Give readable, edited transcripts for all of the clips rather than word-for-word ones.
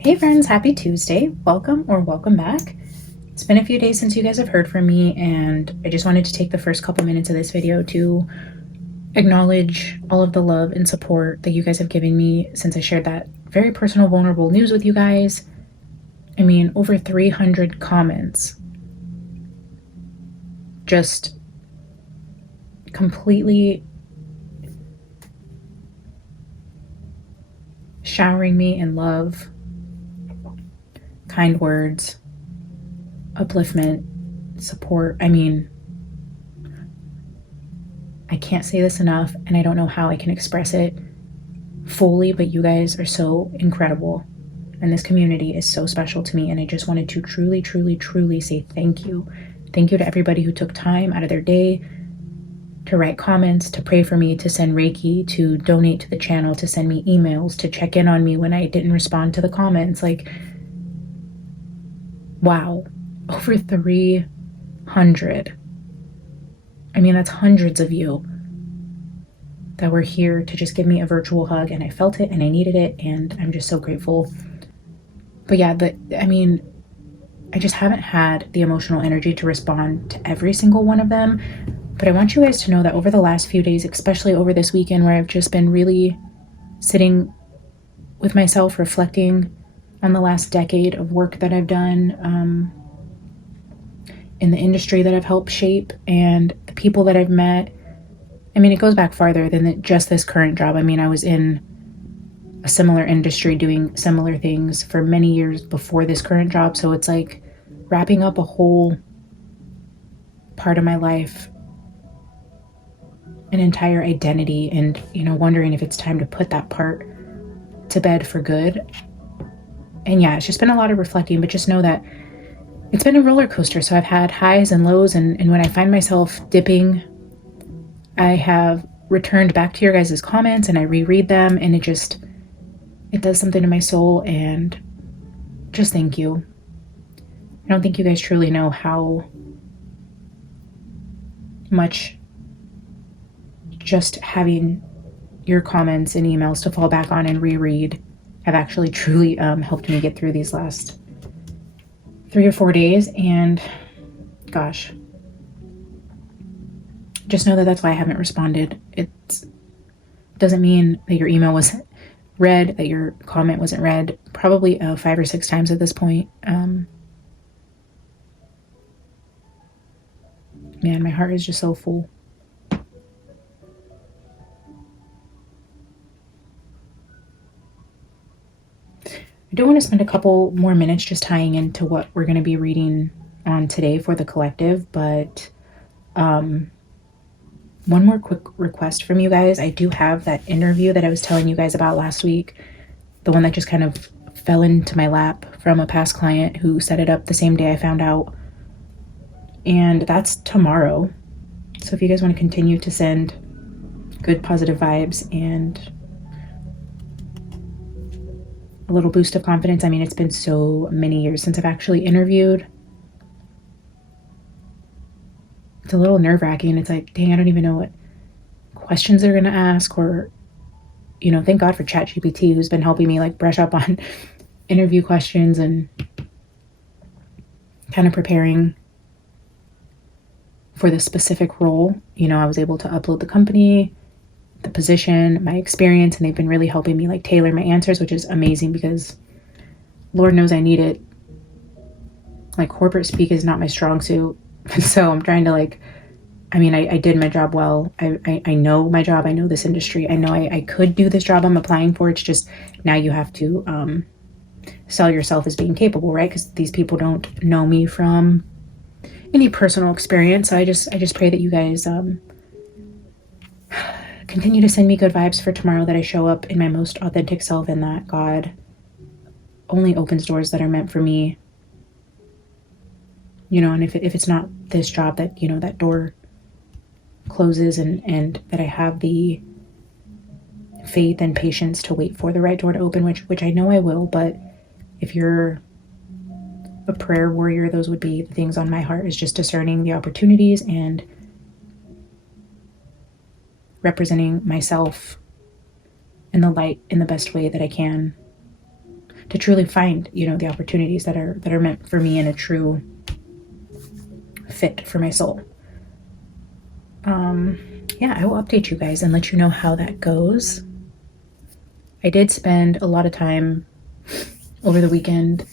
Hey friends, happy Tuesday. Welcome or welcome back. It's been a few days since you guys have heard from me, and I just wanted to take the first couple minutes of this video to acknowledge all of the love and support that you guys have given me since I shared that very personal, vulnerable news with you guys. I mean, over 300 comments. Just completely showering me in love, kind words, upliftment, support. I mean, I can't say this enough, and I don't know how I can express it fully, but you guys are so incredible, and this community is so special to me, and I just wanted to truly, truly, truly say thank you. Thank you to everybody who took time out of their day to write comments, to pray for me, to send Reiki, to donate to the channel, to send me emails, to check in on me when I didn't respond to the comments. Like, wow, over 300. I mean, that's hundreds of you that were here to just give me a virtual hug, and I felt it and I needed it, and I'm just so grateful. But yeah, I just haven't had the emotional energy to respond to every single one of them. But I want you guys to know that over the last few days, especially over this weekend where I've just been really sitting with myself, reflecting on the last decade of work that I've done in the industry that I've helped shape and the people that I've met. I mean, it goes back farther than just this current job. I mean, I was in a similar industry doing similar things for many years before this current job. So it's like wrapping up a whole part of my life, an entire identity, and, wondering if it's time to put that part to bed for good. And yeah, it's just been a lot of reflecting, but just know that it's been a roller coaster. So I've had highs and lows, and when I find myself dipping, I have returned back to your guys' comments and I reread them, and it does something to my soul, and just thank you. I don't think you guys truly know how much just having your comments and emails to fall back on and reread have actually truly helped me get through these last 3 or 4 days. And gosh, just know that that's why I haven't responded. It doesn't mean that your email wasn't read, that your comment wasn't read, probably 5 or 6 times at this point. Man, my heart is just so full. I do want to spend a couple more minutes just tying into what we're going to be reading on today for the collective, but one more quick request from you guys. I do have that interview that I was telling you guys about last week, the one that just kind of fell into my lap from a past client who set it up the same day I found out, and that's tomorrow. So if you guys want to continue to send good positive vibes and a little boost of confidence. I mean, it's been so many years since I've actually interviewed. It's a little nerve-wracking. It's like, dang, I don't even know what questions they're gonna ask, or, thank God for ChatGPT, who's been helping me like brush up on interview questions and kind of preparing for the specific role. I was able to upload the company, the position, my experience, and they've been really helping me like tailor my answers, which is amazing because Lord knows I need it. Like, corporate speak is not my strong suit. So I'm trying to I did my job well. I know my job. I know this industry. I know I could do this job I'm applying for. It's just now you have to sell yourself as being capable, right? Because these people don't know me from any personal experience. So I just pray that you guys continue to send me good vibes for tomorrow, that I show up in my most authentic self, and that God only opens doors that are meant for me. And if it's not this job, that, that door closes, and that I have the faith and patience to wait for the right door to open, which I know I will. But if you're a prayer warrior, those would be the things on my heart, is just discerning the opportunities and representing myself in the light in the best way that I can, to truly find, you know, the opportunities that are meant for me and a true fit for my soul. Yeah, I will update you guys and let you know how that goes. I did spend a lot of time over the weekend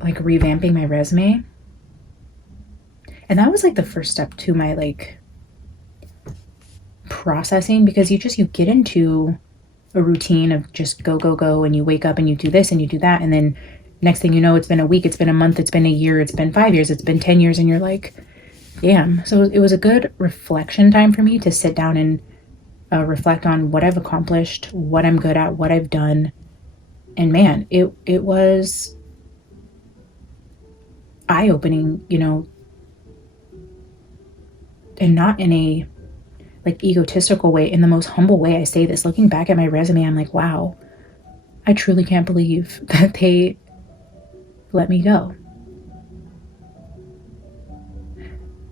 like revamping my resume. And that was like the first step to my like processing, because you get into a routine of just go, go, go, and you wake up and you do this and you do that, and then next thing you know, it's been a week, it's been a month, it's been a year, it's been 5 years, it's been 10 years, and you're like, damn. So it was a good reflection time for me to sit down and reflect on what I've accomplished, what I'm good at, what I've done. And man, it was eye-opening, you know, and not in a like egotistical way, in the most humble way I say this. Looking back at my resume, I'm like, wow, I truly can't believe that they let me go.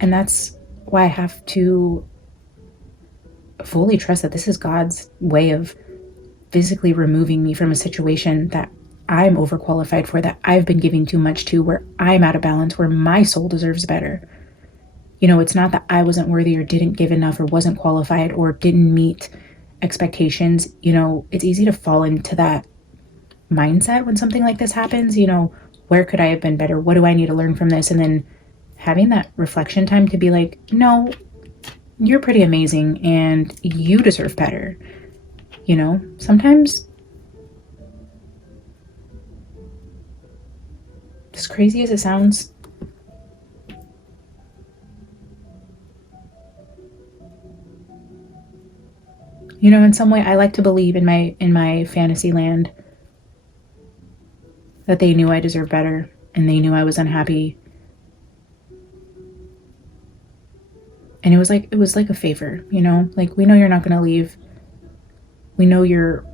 And that's why I have to fully trust that this is God's way of physically removing me from a situation that I'm overqualified for, that I've been giving too much to, where I'm out of balance, where my soul deserves better. You know, it's not that I wasn't worthy or didn't give enough or wasn't qualified or didn't meet expectations. You know, it's easy to fall into that mindset when something like this happens. You know, where could I have been better? What do I need to learn from this? And then having that reflection time to be like, no, you're pretty amazing and you deserve better. You know, sometimes, as crazy as it sounds, you know, in some way, I like to believe in my fantasy land that they knew I deserved better and they knew I was unhappy. And it was like a favor, you know, like, we know you're not going to leave. We know you're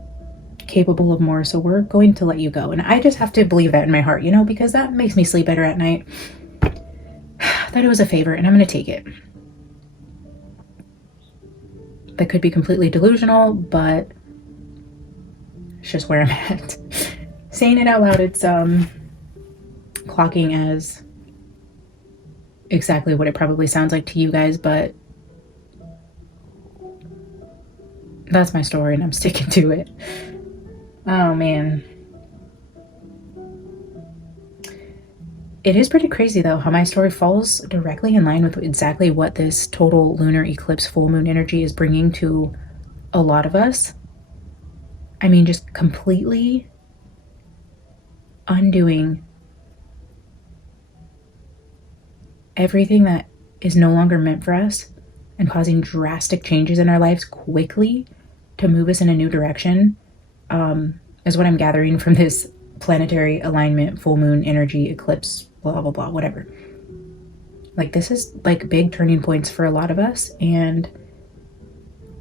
capable of more, so we're going to let you go. And I just have to believe that in my heart, you know, because that makes me sleep better at night. That it was a favor and I'm going to take it. That could be completely delusional, but it's just where I'm at. Saying it out loud, it's clocking as exactly what it probably sounds like to you guys, but that's my story and I'm sticking to it. Oh man. It is pretty crazy though how my story falls directly in line with exactly what this total lunar eclipse full moon energy is bringing to a lot of us. I mean, just completely undoing everything that is no longer meant for us and causing drastic changes in our lives quickly to move us in a new direction, is what I'm gathering from this planetary alignment, full moon energy, eclipse, blah, blah, blah, whatever. Like, this is like big turning points for a lot of us. And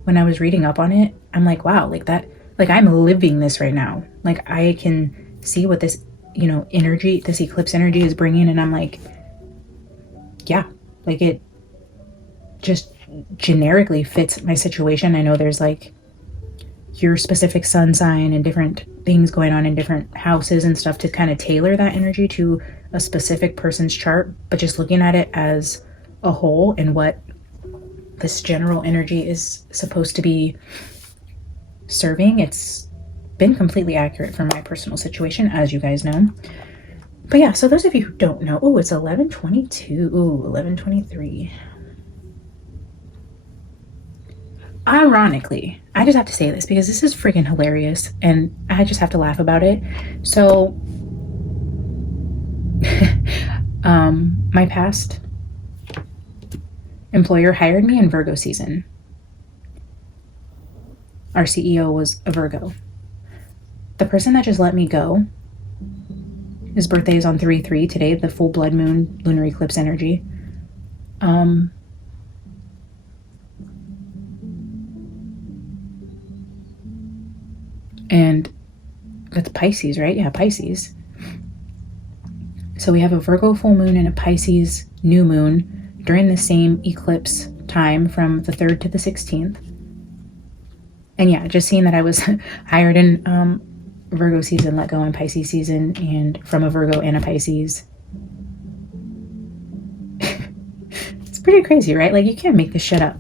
when I was reading up on it, I'm like, wow, like that, like I'm living this right now. Like I can see what this, you know, energy, this eclipse energy is bringing. And I'm like, yeah, like it just generically fits my situation. I know there's like your specific sun sign and different things going on in different houses and stuff to kind of tailor that energy to a specific person's chart, but just looking at it as a whole and what this general energy is supposed to be serving, it's been completely accurate for my personal situation, as you guys know. But yeah, so those of you who don't know, oh, it's 11:22, ooh, 11:23. Ironically, I just have to say this because this is freaking hilarious and I just have to laugh about it. So my past employer hired me in Virgo season. Our CEO was a Virgo. The person that just let me go, his birthday is on 3/3 today, the full blood moon lunar eclipse energy. And that's Pisces, right? Yeah, Pisces. So we have a Virgo full moon and a Pisces new moon during the same eclipse time from the 3rd to the 16th. And yeah, just seeing that I was hired in Virgo season let go in Pisces season, and from a Virgo and a Pisces. It's pretty crazy, right? Like, you can't make this shit up.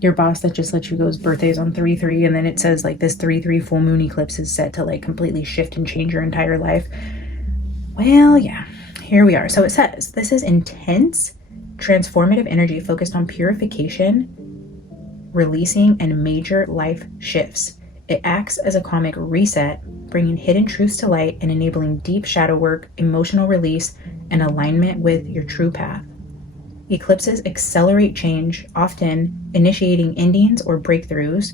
Your boss that just let you go's birthday's on 3/3, and then it says like this 3/3 full moon eclipse is set to like completely shift and change your entire life. Well, yeah, here we are. So it says this is intense, transformative energy focused on purification, releasing, and major life shifts. It acts as a karmic reset, bringing hidden truths to light and enabling deep shadow work, emotional release, and alignment with your true path. Eclipses accelerate change, often initiating endings or breakthroughs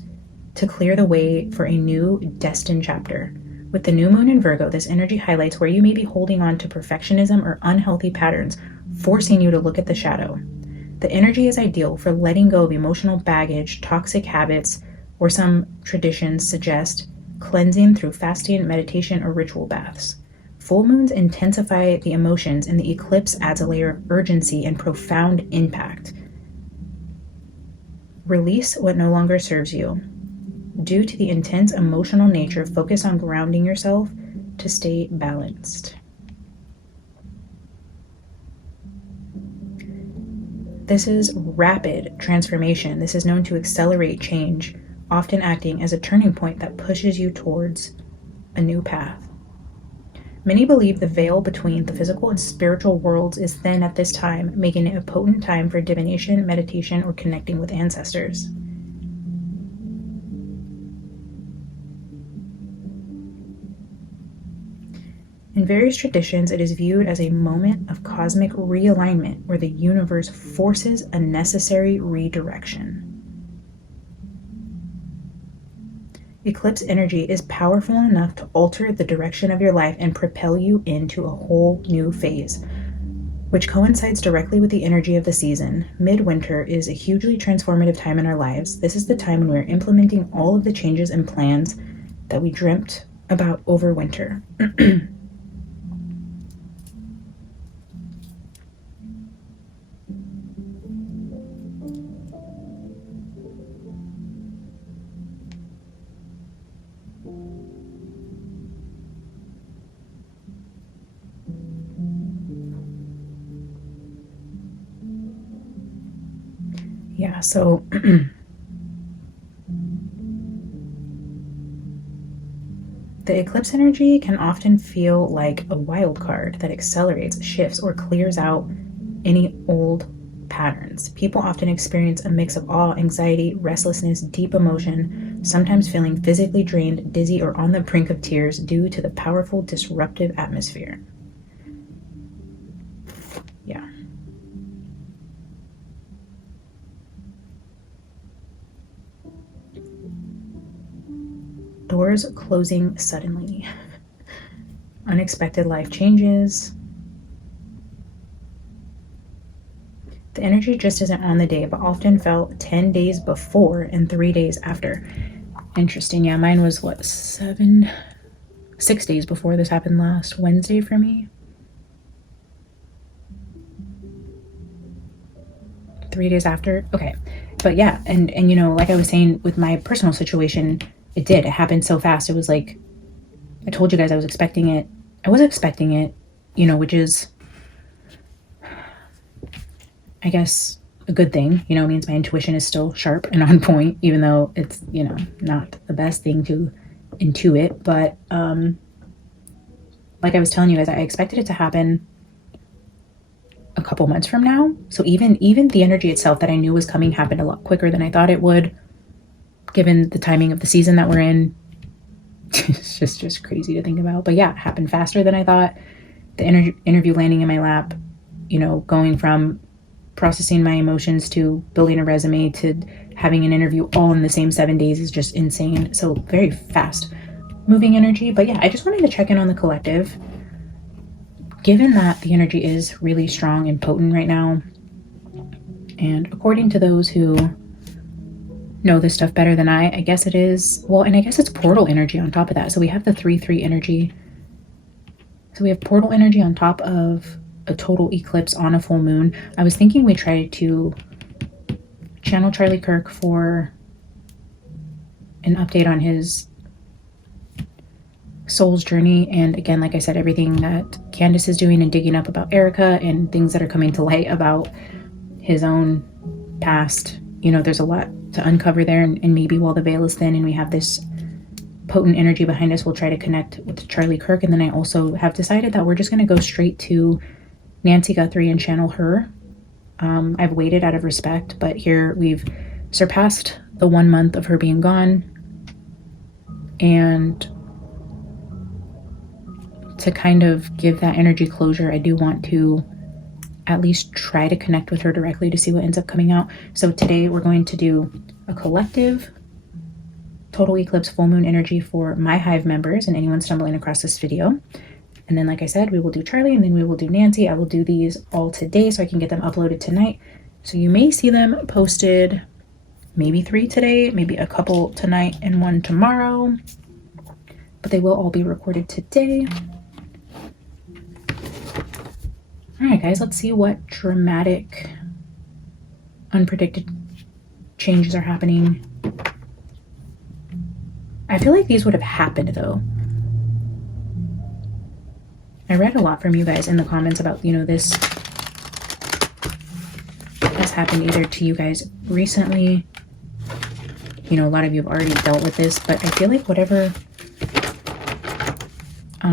to clear the way for a new destined chapter. With the new moon in Virgo, this energy highlights where you may be holding on to perfectionism or unhealthy patterns, forcing you to look at the shadow. The energy is ideal for letting go of emotional baggage, toxic habits, or some traditions suggest cleansing through fasting, meditation, or ritual baths. Full moons intensify the emotions, and the eclipse adds a layer of urgency and profound impact. Release what no longer serves you. Due to the intense emotional nature, focus on grounding yourself to stay balanced. This is rapid transformation. This is known to accelerate change, often acting as a turning point that pushes you towards a new path. Many believe the veil between the physical and spiritual worlds is thin at this time, making it a potent time for divination, meditation, or connecting with ancestors. In various traditions, it is viewed as a moment of cosmic realignment where the universe forces a necessary redirection. Eclipse energy is powerful enough to alter the direction of your life and propel you into a whole new phase, which coincides directly with the energy of the season. Midwinter is a hugely transformative time in our lives. This is the time when we're implementing all of the changes and plans that we dreamt about over winter. Yeah, so the eclipse energy can often feel like a wild card that accelerates, shifts, or clears out any old patterns. People often experience a mix of awe, anxiety, restlessness, deep emotion, sometimes feeling physically drained, dizzy, or on the brink of tears due to the powerful, disruptive atmosphere. Yeah. Doors closing suddenly. Unexpected life changes. The energy just isn't on the day, but often felt 10 days before and 3 days after. Interesting. Yeah, mine was what, 6 days before. This happened last Wednesday for me. 3 days after. Okay. But yeah, and you know, like I was saying with my personal situation, it happened so fast. It was like, I told you guys I was expecting it. I was expecting it, you know, which is, I guess, a good thing. You know, it means my intuition is still sharp and on point, even though it's, you know, not the best thing to intuit. But like I was telling you guys, I expected it to happen a couple months from now. So even the energy itself that I knew was coming happened a lot quicker than I thought it would, given the timing of the season that we're in. It's just crazy to think about. But yeah, it happened faster than I thought. The interview landing in my lap, you know, going from processing my emotions to building a resume to having an interview all in the same 7 days is just insane. So very fast moving energy. But yeah, I just wanted to check in on the collective. Given that the energy is really strong and potent right now, and according to those who know this stuff better than I guess it is, well, and I guess it's portal energy on top of that. So we have the 3/3 energy. So we have portal energy on top of a total eclipse on a full moon. I was thinking we tried to channel Charlie Kirk for an update on his soul's journey. And again, like I said, everything that Candace is doing and digging up about Erica and things that are coming to light about his own past. You know, there's a lot to uncover there, and maybe while the veil is thin and we have this potent energy behind us, we'll try to connect with Charlie Kirk. And then I also have decided that we're just going to go straight to Nancy Guthrie and channel her. I've waited out of respect, but here we've surpassed the 1 month of her being gone, and to kind of give that energy closure, I do want to at least try to connect with her directly to see what ends up coming out. So today we're going to do a collective total eclipse full moon energy for my hive members and anyone stumbling across this video. And then, like I said, we will do Charlie, and then we will do Nancy. I will do these all today so I can get them uploaded tonight. So you may see them posted, maybe 3 today, maybe a couple tonight and 1 tomorrow, but they will all be recorded today. All right, guys, let's see what dramatic, unpredicted changes are happening. I feel like these would have happened, though. I read a lot from you guys in the comments about, you know, this has happened either to you guys recently. You know, a lot of you have already dealt with this, but I feel like whatever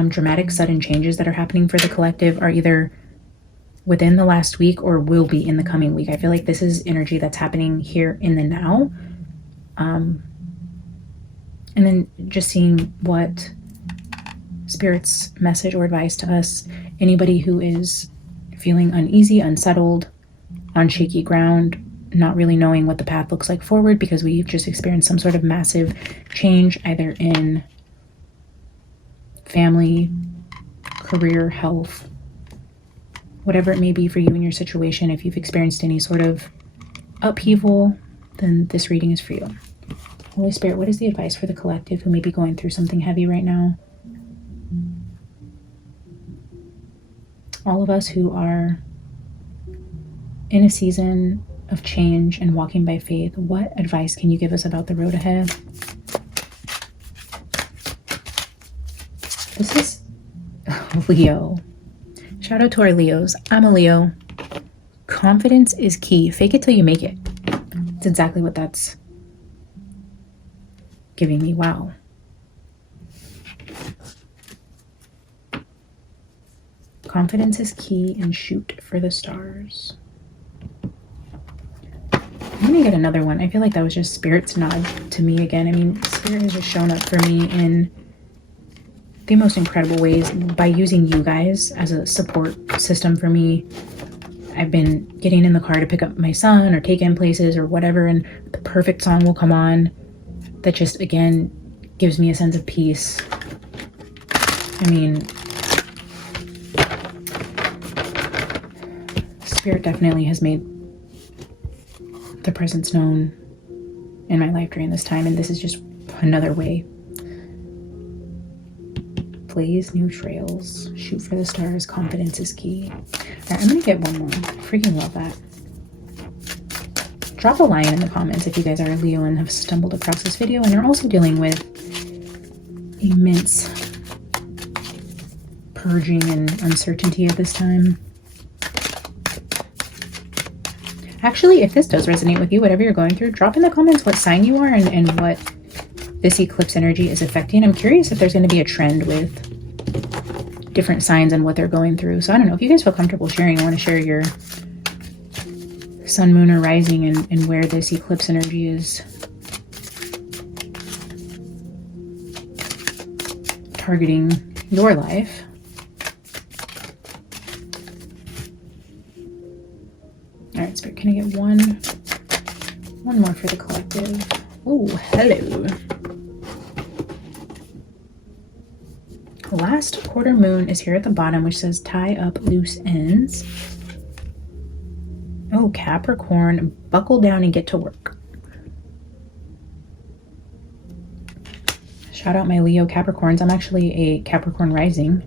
dramatic sudden changes that are happening for the collective are either within the last week or will be in the coming week. I feel like this is energy that's happening here in the now. And then just seeing what Spirit's message or advice to us, anybody who is feeling uneasy, unsettled, on shaky ground, not really knowing what the path looks like forward because we've just experienced some sort of massive change either in family, career, health, whatever it may be for you in your situation. If you've experienced any sort of upheaval, then this reading is for you. Holy Spirit, what is the advice for the collective who may be going through something heavy right now? All of us who are in a season of change and walking by faith, what advice can you give us about the road ahead? This is Leo. Shout out to our Leos. I'm a Leo. Confidence is key. Fake it till you make it. It's exactly what that's giving me. Wow. Confidence is key and shoot for the stars. I'm gonna get another one. I feel like that was just Spirit's nod to me again. I mean, Spirit has just shown up for me in the most incredible ways by using you guys as a support system for me. I've been getting in the car to pick up my son or take him places or whatever, and the perfect song will come on that just, again, gives me a sense of peace. I mean, Spirit definitely has made the presence known in my life during this time, and this is just another way. Blaze new trails, shoot for the stars, confidence is key. All right, I'm gonna get one more. Freaking love that. Drop a line in the comments if you guys are a Leo and have stumbled across this video and are also dealing with immense purging and uncertainty at this time. Actually, if this does resonate with you, whatever you're going through, drop in the comments what sign you are and what this eclipse energy is affecting. I'm curious if there's going to be a trend with different signs and what they're going through. So I don't know if you guys feel comfortable sharing. I want to share your sun, moon, or rising and where this eclipse energy is targeting your life. All right, Spirit, can I get one more for the collective? Oh, hello. Last quarter moon is here at the bottom, which says tie up loose ends. Oh, Capricorn, buckle down and get to work. Shout out my Leo Capricorns. I'm actually a Capricorn rising,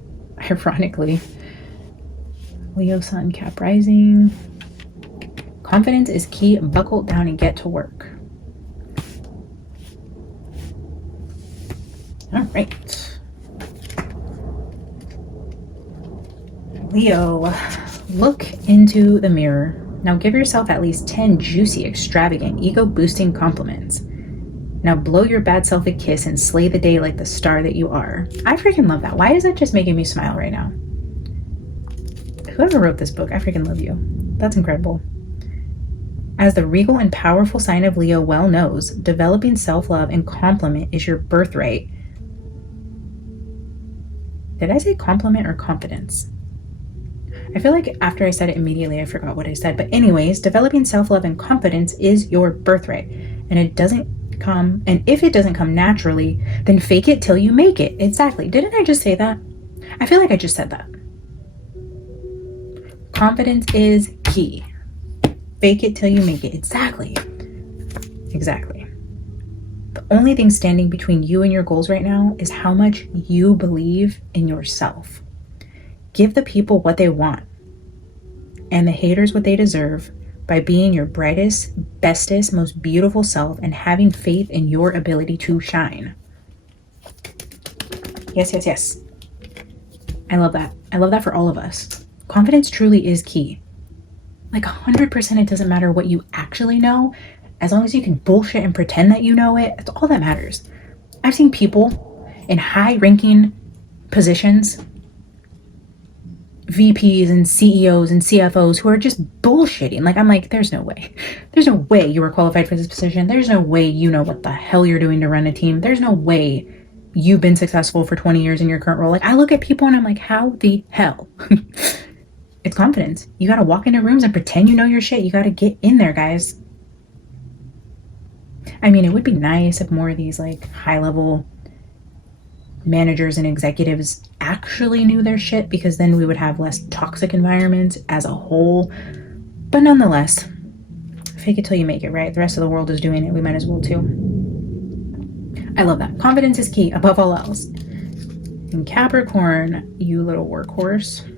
ironically. Leo Sun, Cap rising. Confidence is key. Buckle down and get to work. All right. Leo, look into the mirror. Now give yourself at least 10 juicy, extravagant, ego-boosting compliments. Now blow your bad self a kiss and slay the day like the star that you are. I freaking love that. Why is it just making me smile right now? Whoever wrote this book, I freaking love you. That's incredible. As the regal and powerful sign of Leo well knows, developing self-love and compliment is your birthright. Did I say compliment or confidence? I feel like after I said it immediately, I forgot what I said. But anyways, developing self-love and confidence is your birthright. And it doesn't come, and if it doesn't come naturally, then fake it till you make it. Exactly. Didn't I just say that? I feel like I just said that. Confidence is key. Fake it till you make it. Exactly. Exactly. The only thing standing between you and your goals right now is how much you believe in yourself. Give the people what they want and the haters what they deserve by being your brightest, bestest, most beautiful self and having faith in your ability to shine. Yes, yes, yes. I love that. I love that for all of us. Confidence truly is key. Like 100%, it doesn't matter what you actually know. As long as you can bullshit and pretend that you know it, that's all that matters. I've seen people in high-ranking positions, VPs and CEOs and CFOs, who are just bullshitting. Like, I'm like, there's no way. There's no way you were qualified for this position. There's no way you know what the hell you're doing to run a team. There's no way you've been successful for 20 years in your current role. Like, I look at people and I'm like, how the hell? It's confidence. You got to walk into rooms and pretend you know your shit. You got to get in there, guys. I mean, it would be nice if more of these like high-level managers and executives actually knew their shit, because then we would have less toxic environments as a whole. But nonetheless, fake it till you make it, right? The rest of the world is doing it. We might as well too. I love that. Confidence is key above all else. And Capricorn, you little workhorse.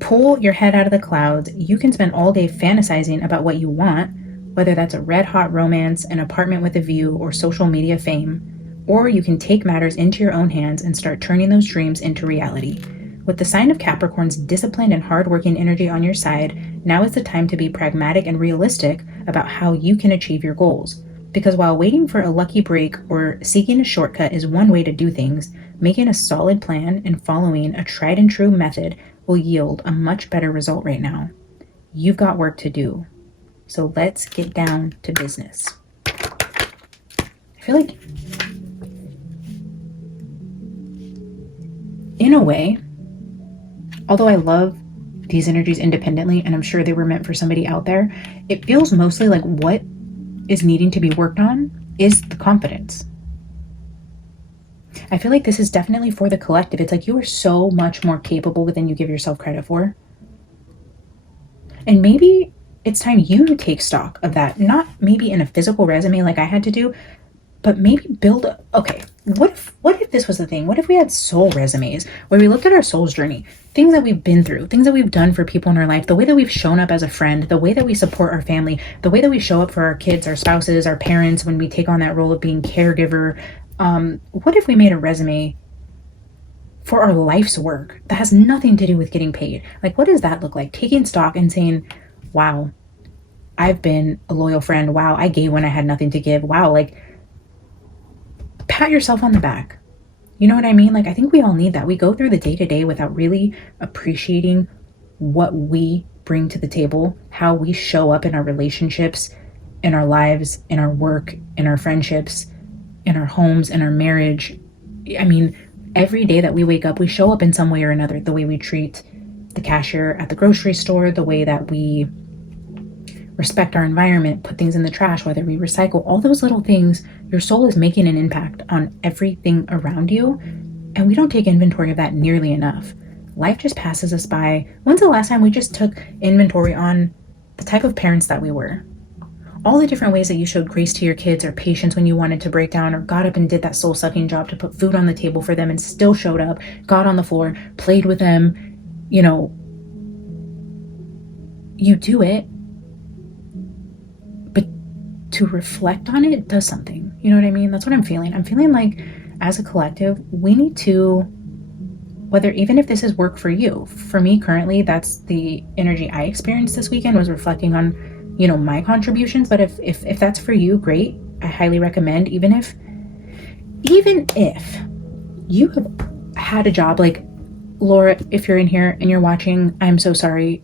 Pull your head out of the clouds. You can spend all day fantasizing about what you want, whether that's a red-hot romance, an apartment with a view, or social media fame. Or you can take matters into your own hands and start turning those dreams into reality. With the sign of Capricorn's disciplined and hardworking energy on your side, now is the time to be pragmatic and realistic about how you can achieve your goals. Because while waiting for a lucky break or seeking a shortcut is one way to do things, making a solid plan and following a tried and true method will yield a much better result right now. You've got work to do. So let's get down to business. I feel like, in a way, although I love these energies independently, and I'm sure they were meant for somebody out there, it feels mostly like what is needing to be worked on is the confidence. I feel like this is definitely for the collective. It's like you are so much more capable than you give yourself credit for. And maybe it's time you take stock of that, not maybe in a physical resume like I had to do, but maybe build what if this was the thing? What if we had soul resumes where we looked at our soul's journey, things that we've been through, things that we've done for people in our life, the way that we've shown up as a friend, the way that we support our family, the way that we show up for our kids, our spouses, our parents when we take on that role of being caregiver. What if we made a resume for our life's work that has nothing to do with getting paid? Like, what does that look like? Taking stock and saying, wow, I've been a loyal friend. Wow, I gave when I had nothing to give. Wow, like, pat yourself on the back. You know what I mean? Like, I think we all need that. We go through the day-to-day without really appreciating what we bring to the table, how we show up in our relationships, in our lives, in our work, in our friendships, in our homes, in our marriage. I mean, every day that we wake up, we show up in some way or another. The way we treat the cashier at the grocery store, the way that we respect our environment, put things in the trash, whether we recycle, all those little things, your soul is making an impact on everything around you. And we don't take inventory of that nearly enough. Life just passes us by. When's the last time we just took inventory on the type of parents that we were? All the different ways that you showed grace to your kids, or patience when you wanted to break down, or got up and did that soul-sucking job to put food on the table for them and still showed up, got on the floor, played with them. You know, you do it, but to reflect on it does something. You know what I mean? That's what I'm feeling. I'm feeling like as a collective, we need to, whether even if this is work for you, for me currently, that's the energy I experienced this weekend, was reflecting on, you know, my contributions. But if that's for you, great. I highly recommend, even if you have had a job, like Laura, if you're in here and you're watching, I'm so sorry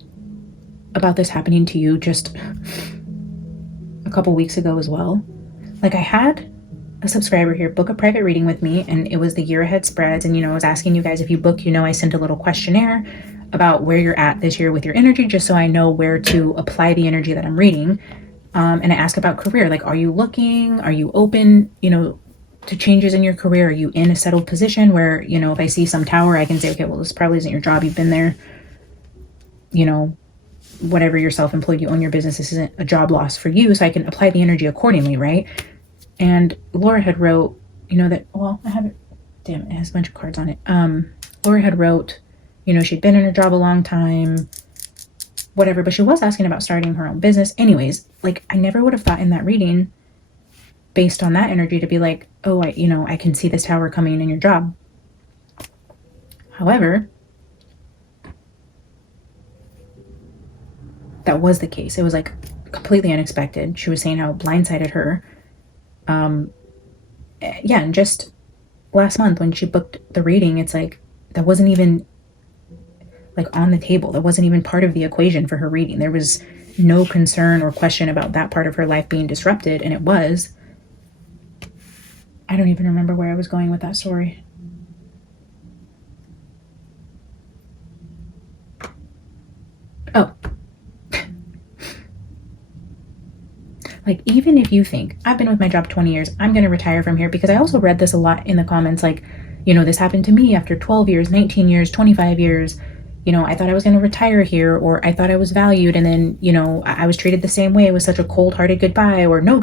about this happening to you just a couple weeks ago as well. Like, I had a subscriber here book a private reading with me, and it was the year ahead spreads. And, you know, I was asking you guys, if you book, you know, I sent a little questionnaire about where you're at this year with your energy, just so I know where to apply the energy that I'm reading. And I ask about career, like, are you looking, are you open, you know, to changes in your career? Are you in a settled position where, you know, if I see some tower, I can say, okay, well, this probably isn't your job. You've been there, you know, whatever, you're self-employed, you own your business. This isn't a job loss for you. So I can apply the energy accordingly, right? And Laura had wrote, you know, that, well, I have it, damn, it has a bunch of cards on it. Laura had wrote, you know, she'd been in her job a long time, whatever, but she was asking about starting her own business. Anyways, like, I never would have thought in that reading, based on that energy, to be like, oh, I can see this tower coming in your job. However, that was the case. It was like completely unexpected. She was saying how it blindsided her. Yeah, and just last month when she booked the reading, it's like that wasn't even like on the table. That wasn't even part of the equation for her reading. There was no concern or question about that part of her life being disrupted, and it was. I don't even remember where I was going with that story. Oh. Like, even if you think, I've been with my job 20 years, I'm going to retire from here, because I also read this a lot in the comments, like, you know, this happened to me after 12 years, 19 years, 25 years. You know, I thought I was going to retire here, or I thought I was valued, and then, you know, I was treated the same way. It was such a cold-hearted goodbye, or no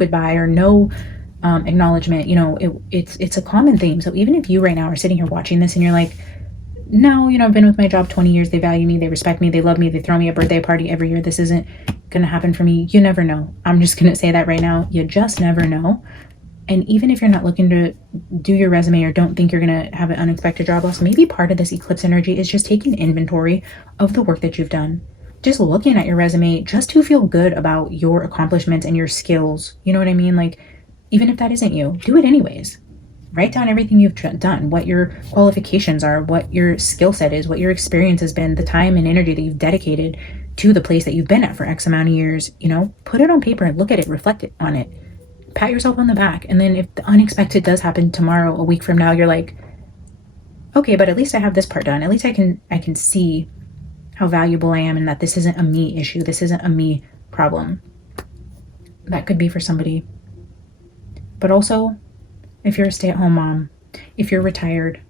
acknowledgement. You know, it's a common theme. So even if you right now are sitting here watching this and you're like, no, you know, I've been with my job 20 years. They value me. They respect me. They love me. They throw me a birthday party every year. This isn't going to happen for me. You never know. I'm just going to say that right now. You just never know. And even if you're not looking to do your resume or don't think you're going to have an unexpected job loss, maybe part of this eclipse energy is just taking inventory of the work that you've done. Just looking at your resume just to feel good about your accomplishments and your skills. You know what I mean? Like, even if that isn't you, do it anyways. Write down everything you've done, what your qualifications are, what your skill set is, what your experience has been, the time and energy that you've dedicated to the place that you've been at for X amount of years. You know, put it on paper and look at it, reflect on it, pat yourself on the back. And then if the unexpected does happen tomorrow, a week from now, you're like, okay, but at least I have this part done. At least I can see how valuable I am, and that this isn't a me issue. This isn't a me problem. That could be for somebody. But also, if you're a stay-at-home mom, if you're retired,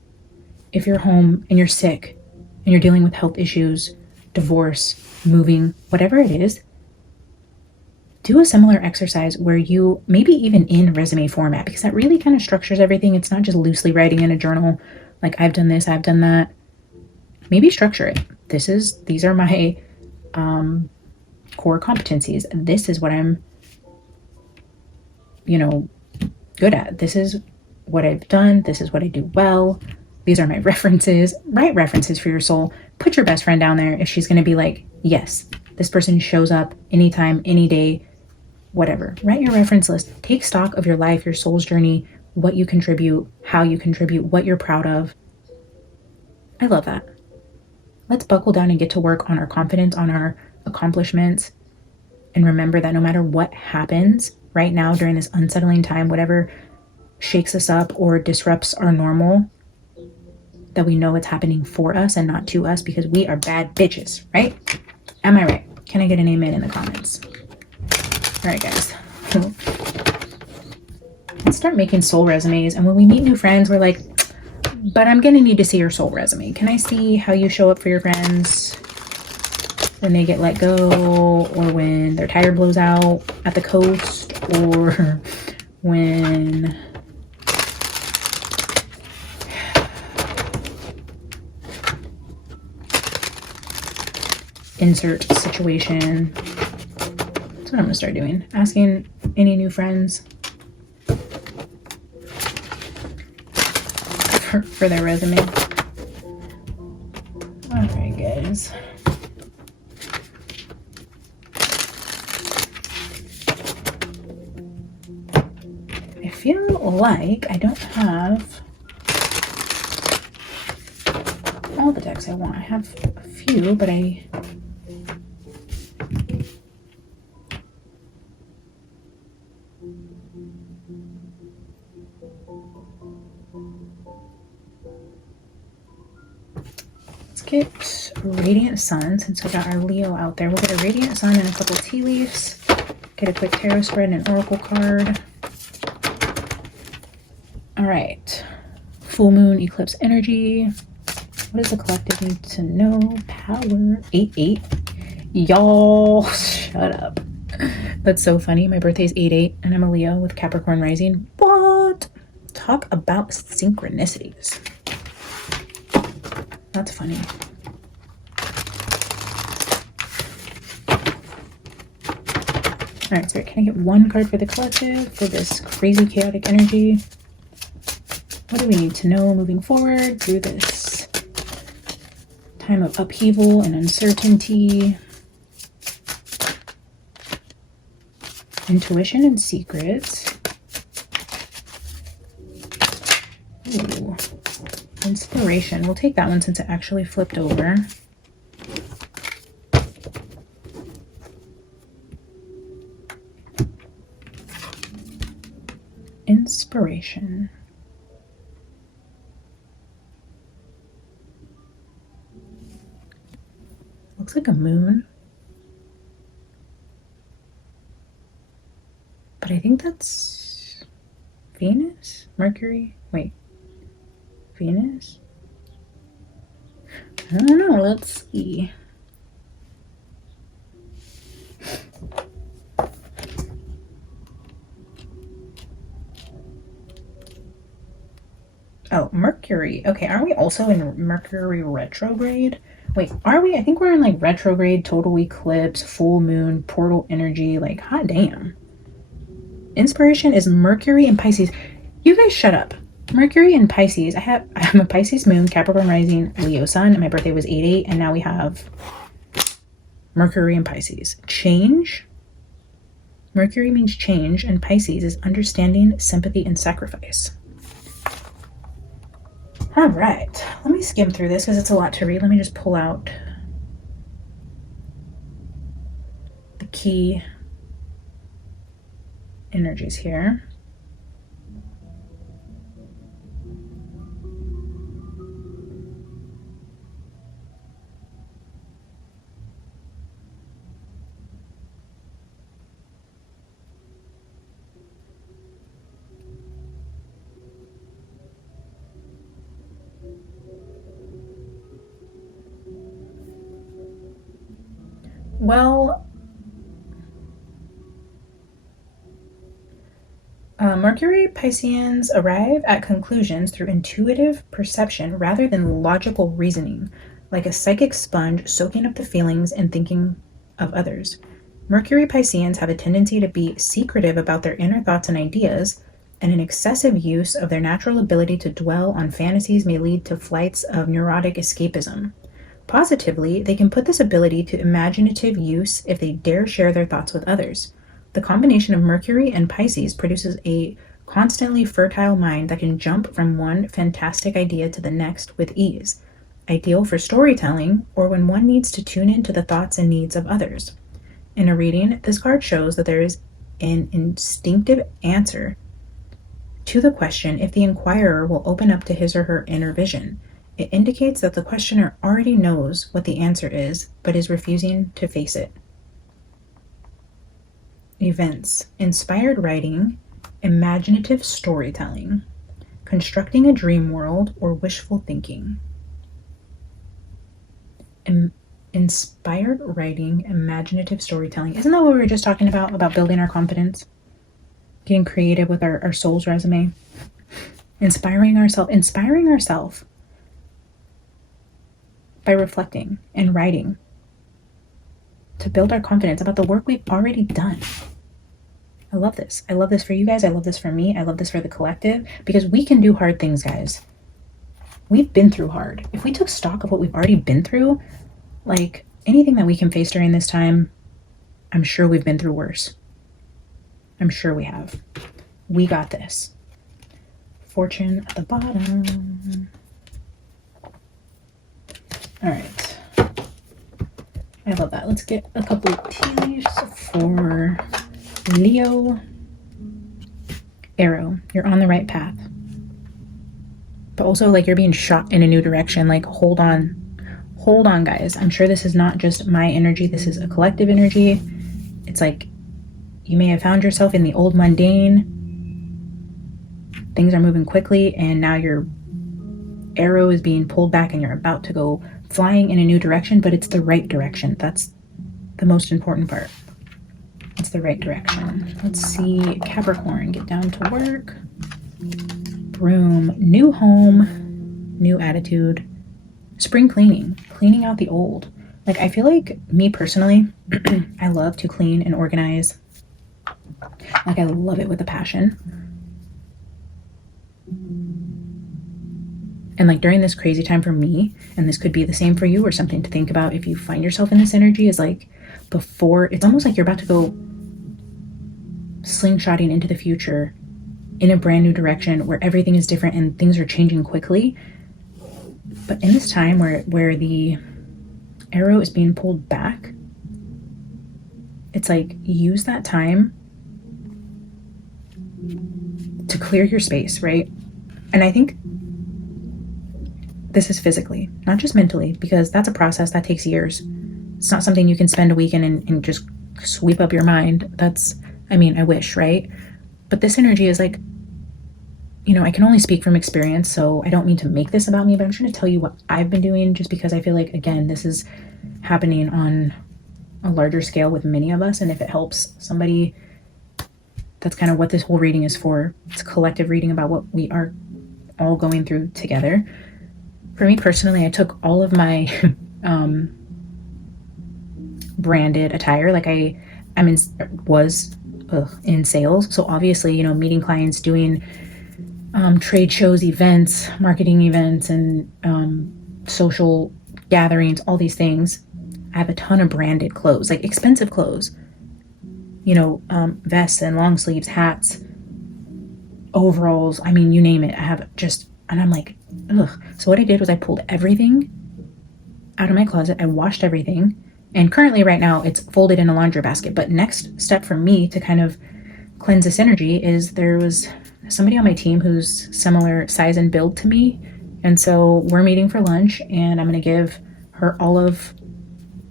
if you're home and you're sick and you're dealing with health issues, divorce, moving, whatever it is, do a similar exercise where you, maybe even in resume format, because that really kind of structures everything. It's not just loosely writing in a journal, like, I've done this, I've done that. Maybe structure it. These are my core competencies. This is what I'm, you know, good at. This is what I've done. This is what I do well. These are my references. Write references for your soul. Put your best friend down there if she's going to be like, yes, this person shows up anytime, any day, whatever. Write your reference list. Take stock of your life, your soul's journey, what you contribute, how you contribute, what you're proud of. I love that. Let's buckle down and get to work on our confidence, on our accomplishments, and remember that no matter what happens right now during this unsettling time, whatever shakes us up or disrupts our normal, that we know it's happening for us and not to us, because we are bad bitches, right? Am I right? Can I get an amen in the comments? All right, guys. Let's start making soul resumes. And when we meet new friends, we're like, but I'm going to need to see your soul resume. Can I see how you show up for your friends when they get let go, or when their tire blows out at the coast, or when insert situation. That's what I'm gonna start doing. Asking any new friends. for their resume. All right, guys. I feel like I don't have all the decks I want. I have a few, but let's get a Radiant Sun since we got our Leo out there. We'll get a Radiant Sun and a couple tea leaves. Get a quick tarot spread and an oracle card. All right. Full moon eclipse energy. What does the collective need to know? Power 8-8. Y'all, shut up. That's so funny. My birthday's 8-8 and I'm a Leo with Capricorn rising. What? Talk about synchronicities. That's funny. All right, so can I get one card for the collective for this crazy chaotic energy? What do we need to know moving forward through this time of upheaval and uncertainty? Intuition and secrets. Ooh. Inspiration. We'll take that one since it actually flipped over. Inspiration. Looks like a moon. But I think that's Venus? Mercury? Wait. Venus? I don't know. Let's see. Oh, Mercury. Okay, aren't we also in Mercury retrograde? Wait, are we? I think we're in like retrograde, total eclipse, full moon, portal energy. Like, hot damn. Inspiration is Mercury and Pisces. You guys shut up. Mercury and Pisces. I'm a Pisces moon, Capricorn rising, Leo sun, and my birthday was 8-8, and now we have Mercury and Pisces. Change. Mercury means change, and Pisces is understanding, sympathy, and sacrifice. All right, let me skim through this because it's a lot to read. Let me just pull out the key energies here. Well, Mercury Pisceans arrive at conclusions through intuitive perception rather than logical reasoning, like a psychic sponge soaking up the feelings and thinking of others. Mercury Pisceans have a tendency to be secretive about their inner thoughts and ideas, and an excessive use of their natural ability to dwell on fantasies may lead to flights of neurotic escapism. Positively, they can put this ability to imaginative use if they dare share their thoughts with others. The combination of Mercury and Pisces produces a constantly fertile mind that can jump from one fantastic idea to the next with ease, ideal for storytelling or when one needs to tune into the thoughts and needs of others. In a reading, this card shows that there is an instinctive answer to the question if the inquirer will open up to his or her inner vision. It indicates that the questioner already knows what the answer is, but is refusing to face it. Events: inspired writing, imaginative storytelling, constructing a dream world, or wishful thinking. Inspired writing, imaginative storytelling. Isn't that what we were just talking about building our confidence? Getting creative with our soul's resume. Inspiring ourselves by reflecting and writing to build our confidence about the work we've already done. I love this. I love this for you guys. I love this for me. I love this for the collective because we can do hard things, guys. we've been through hard. If we took stock of what we've already been through, like anything that we can face during this time, I'm sure we've been through worse. I'm sure we have. We got this. Fortune at the bottom. All right. I love that. Let's get a couple of tea leaves for Leo. Arrow, you're on the right path. But also, like, you're being shot in a new direction. Like, hold on. Hold on, guys. I'm sure this is not just my energy. This is a collective energy. It's like you may have found yourself in the old mundane. Things are moving quickly, and now your arrow is being pulled back and you're about to go flying in a new direction, but it's the right direction. That's the most important part. It's the right direction. Let's see, Capricorn, get down to work. Broom, new home, new attitude. Spring cleaning, cleaning out the old. Like, I feel like, me personally, I love to clean and organize. Like, I love it with a passion. And like during this crazy time for me, and this could be the same for you or something to think about if you find yourself in this energy, is like before, it's almost like you're about to go slingshotting into the future in a brand new direction where everything is different and things are changing quickly. But in this time where the arrow is being pulled back, it's like use that time to clear your space, right? And I think this is physically, not just mentally, because that's a process that takes years. It's not something you can spend a weekend and just sweep up your mind. That's, I mean, I wish, right? But this energy is like, you know, I can only speak from experience, so I don't mean to make this about me, but I'm trying to tell you what I've been doing, just because I feel like, again, this is happening on a larger scale with many of us. And if it helps somebody, that's kind of what this whole reading is for. It's a collective reading about what we are all going through together. For me personally, I took all of my branded attire. Like was in sales. So obviously, you know, meeting clients, doing trade shows, events, marketing events, and social gatherings, all these things. I have a ton of branded clothes, like expensive clothes, you know, vests and long sleeves, hats, overalls. I mean, you name it. I have just, and I'm like, ugh. So what I did was I pulled everything out of my closet. I washed everything. And currently right now it's folded in a laundry basket. But next step for me to kind of cleanse this energy is there was somebody on my team who's similar size and build to me. And so we're meeting for lunch and I'm going to give her all of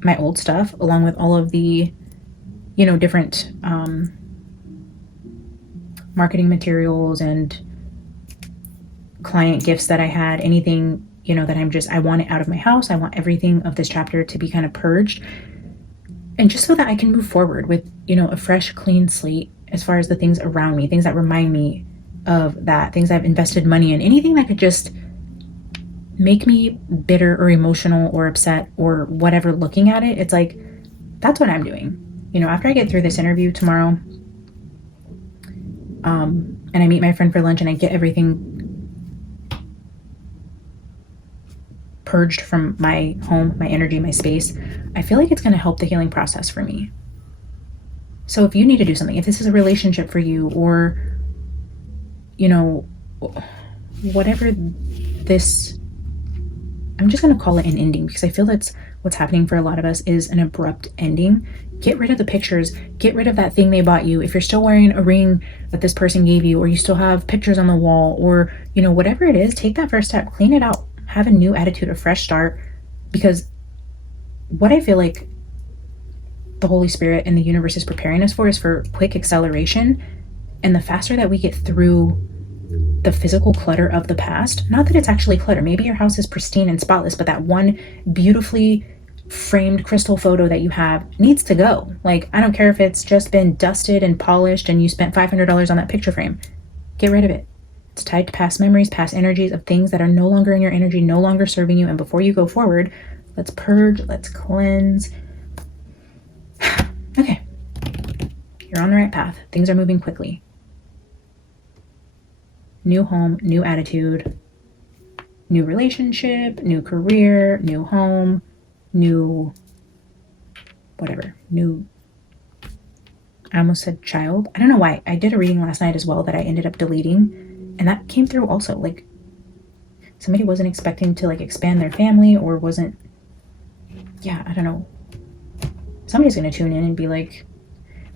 my old stuff along with all of the, you know, different marketing materials and client gifts that I had, anything, you know, that I want it out of my house. I want everything of this chapter to be kind of purged. And just so that I can move forward with, you know, a fresh, clean slate as far as the things around me, things that remind me of that, things I've invested money in, anything that could just make me bitter or emotional or upset or whatever looking at it. It's like, that's what I'm doing. You know, after I get through this interview tomorrow, and I meet my friend for lunch and I get everything purged from my home, my energy, my space, I feel like it's going to help the healing process for me. So if you need to do something, if this is a relationship for you, or, you know, whatever this, I'm just going to call it an ending, because I feel that's what's happening for a lot of us, is an abrupt ending. Get rid of the pictures, get rid of that thing they bought you. If you're still wearing a ring that this person gave you, or you still have pictures on the wall, or, you know, whatever it is, take that first step, clean it out, have a new attitude, a fresh start. Because what I feel like the Holy Spirit and the universe is preparing us for is for quick acceleration. And the faster that we get through the physical clutter of the past, not that it's actually clutter, maybe your house is pristine and spotless, but that one beautifully framed crystal photo that you have needs to go. Like, I don't care if it's just been dusted and polished and you spent $500 on that picture frame. Get rid of it. It's tied to past memories, past energies of things that are no longer in your energy, no longer serving you. And before you go forward, let's purge, let's cleanse. Okay. You're on the right path. Things are moving quickly. New home, new attitude, new relationship, new career, new home, new whatever, new, I almost said child. I don't know why. I did a reading last night as well that I ended up deleting, and that came through also. Like, somebody wasn't expecting to like expand their family, or wasn't, yeah, I don't know. Somebody's gonna tune in and be like,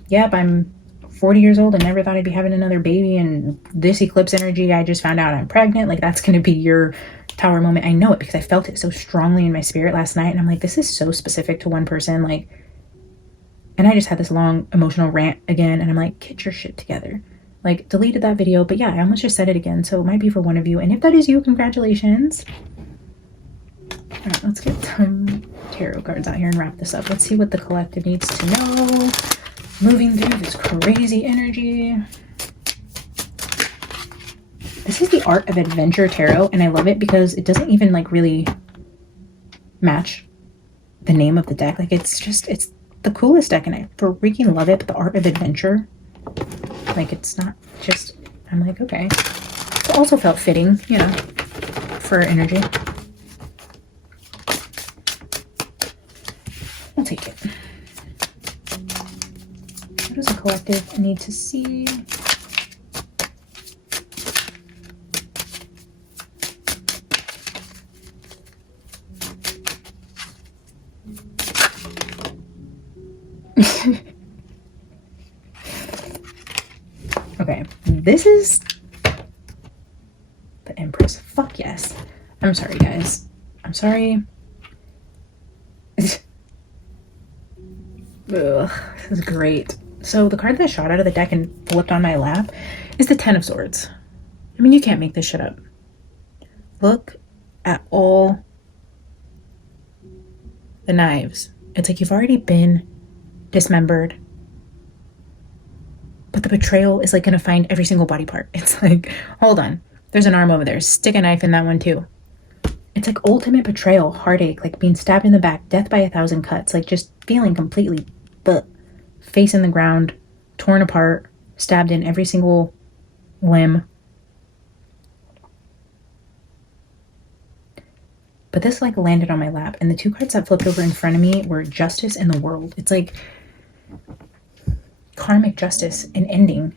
yep, I'm 40 years old and never thought I'd be having another baby, and this eclipse energy, I just found out I'm pregnant. Like, that's gonna be your tower moment. I know it because I felt it so strongly in my spirit last night, and I'm like, this is so specific to one person. Like, and I just had this long emotional rant again, and I'm like, get your shit together. Like, deleted that video, but yeah, I almost just said it again, so it might be for one of you, and if that is you, congratulations. All right, let's get some tarot cards out here and wrap this up. Let's see what the collective needs to know moving through this crazy energy. This is the Art of Adventure Tarot, and I love it because it doesn't even like really match the name of the deck. Like, it's the coolest deck, and I freaking love it. But the Art of Adventure, like, it's not just, I'm like, okay. It also felt fitting, you know, for energy. I'll take it. What does the collective need to see? Okay, this is the Empress. Fuck yes. I'm sorry, guys. I'm sorry. Ugh, this is great. So the card that shot out of the deck and flipped on my lap is the Ten of Swords. I mean, you can't make this shit up. Look at all the knives. It's like you've already been dismembered, but the betrayal is like gonna find every single body part. It's like, hold on, there's an arm over there, stick a knife in that one too. It's like ultimate betrayal, heartache, like being stabbed in the back, death by 1,000 cuts, like just feeling completely face in the ground, torn apart, stabbed in every single limb. But this like landed on my lap, and the two cards that flipped over in front of me were Justice and the World. It's like karmic justice and ending,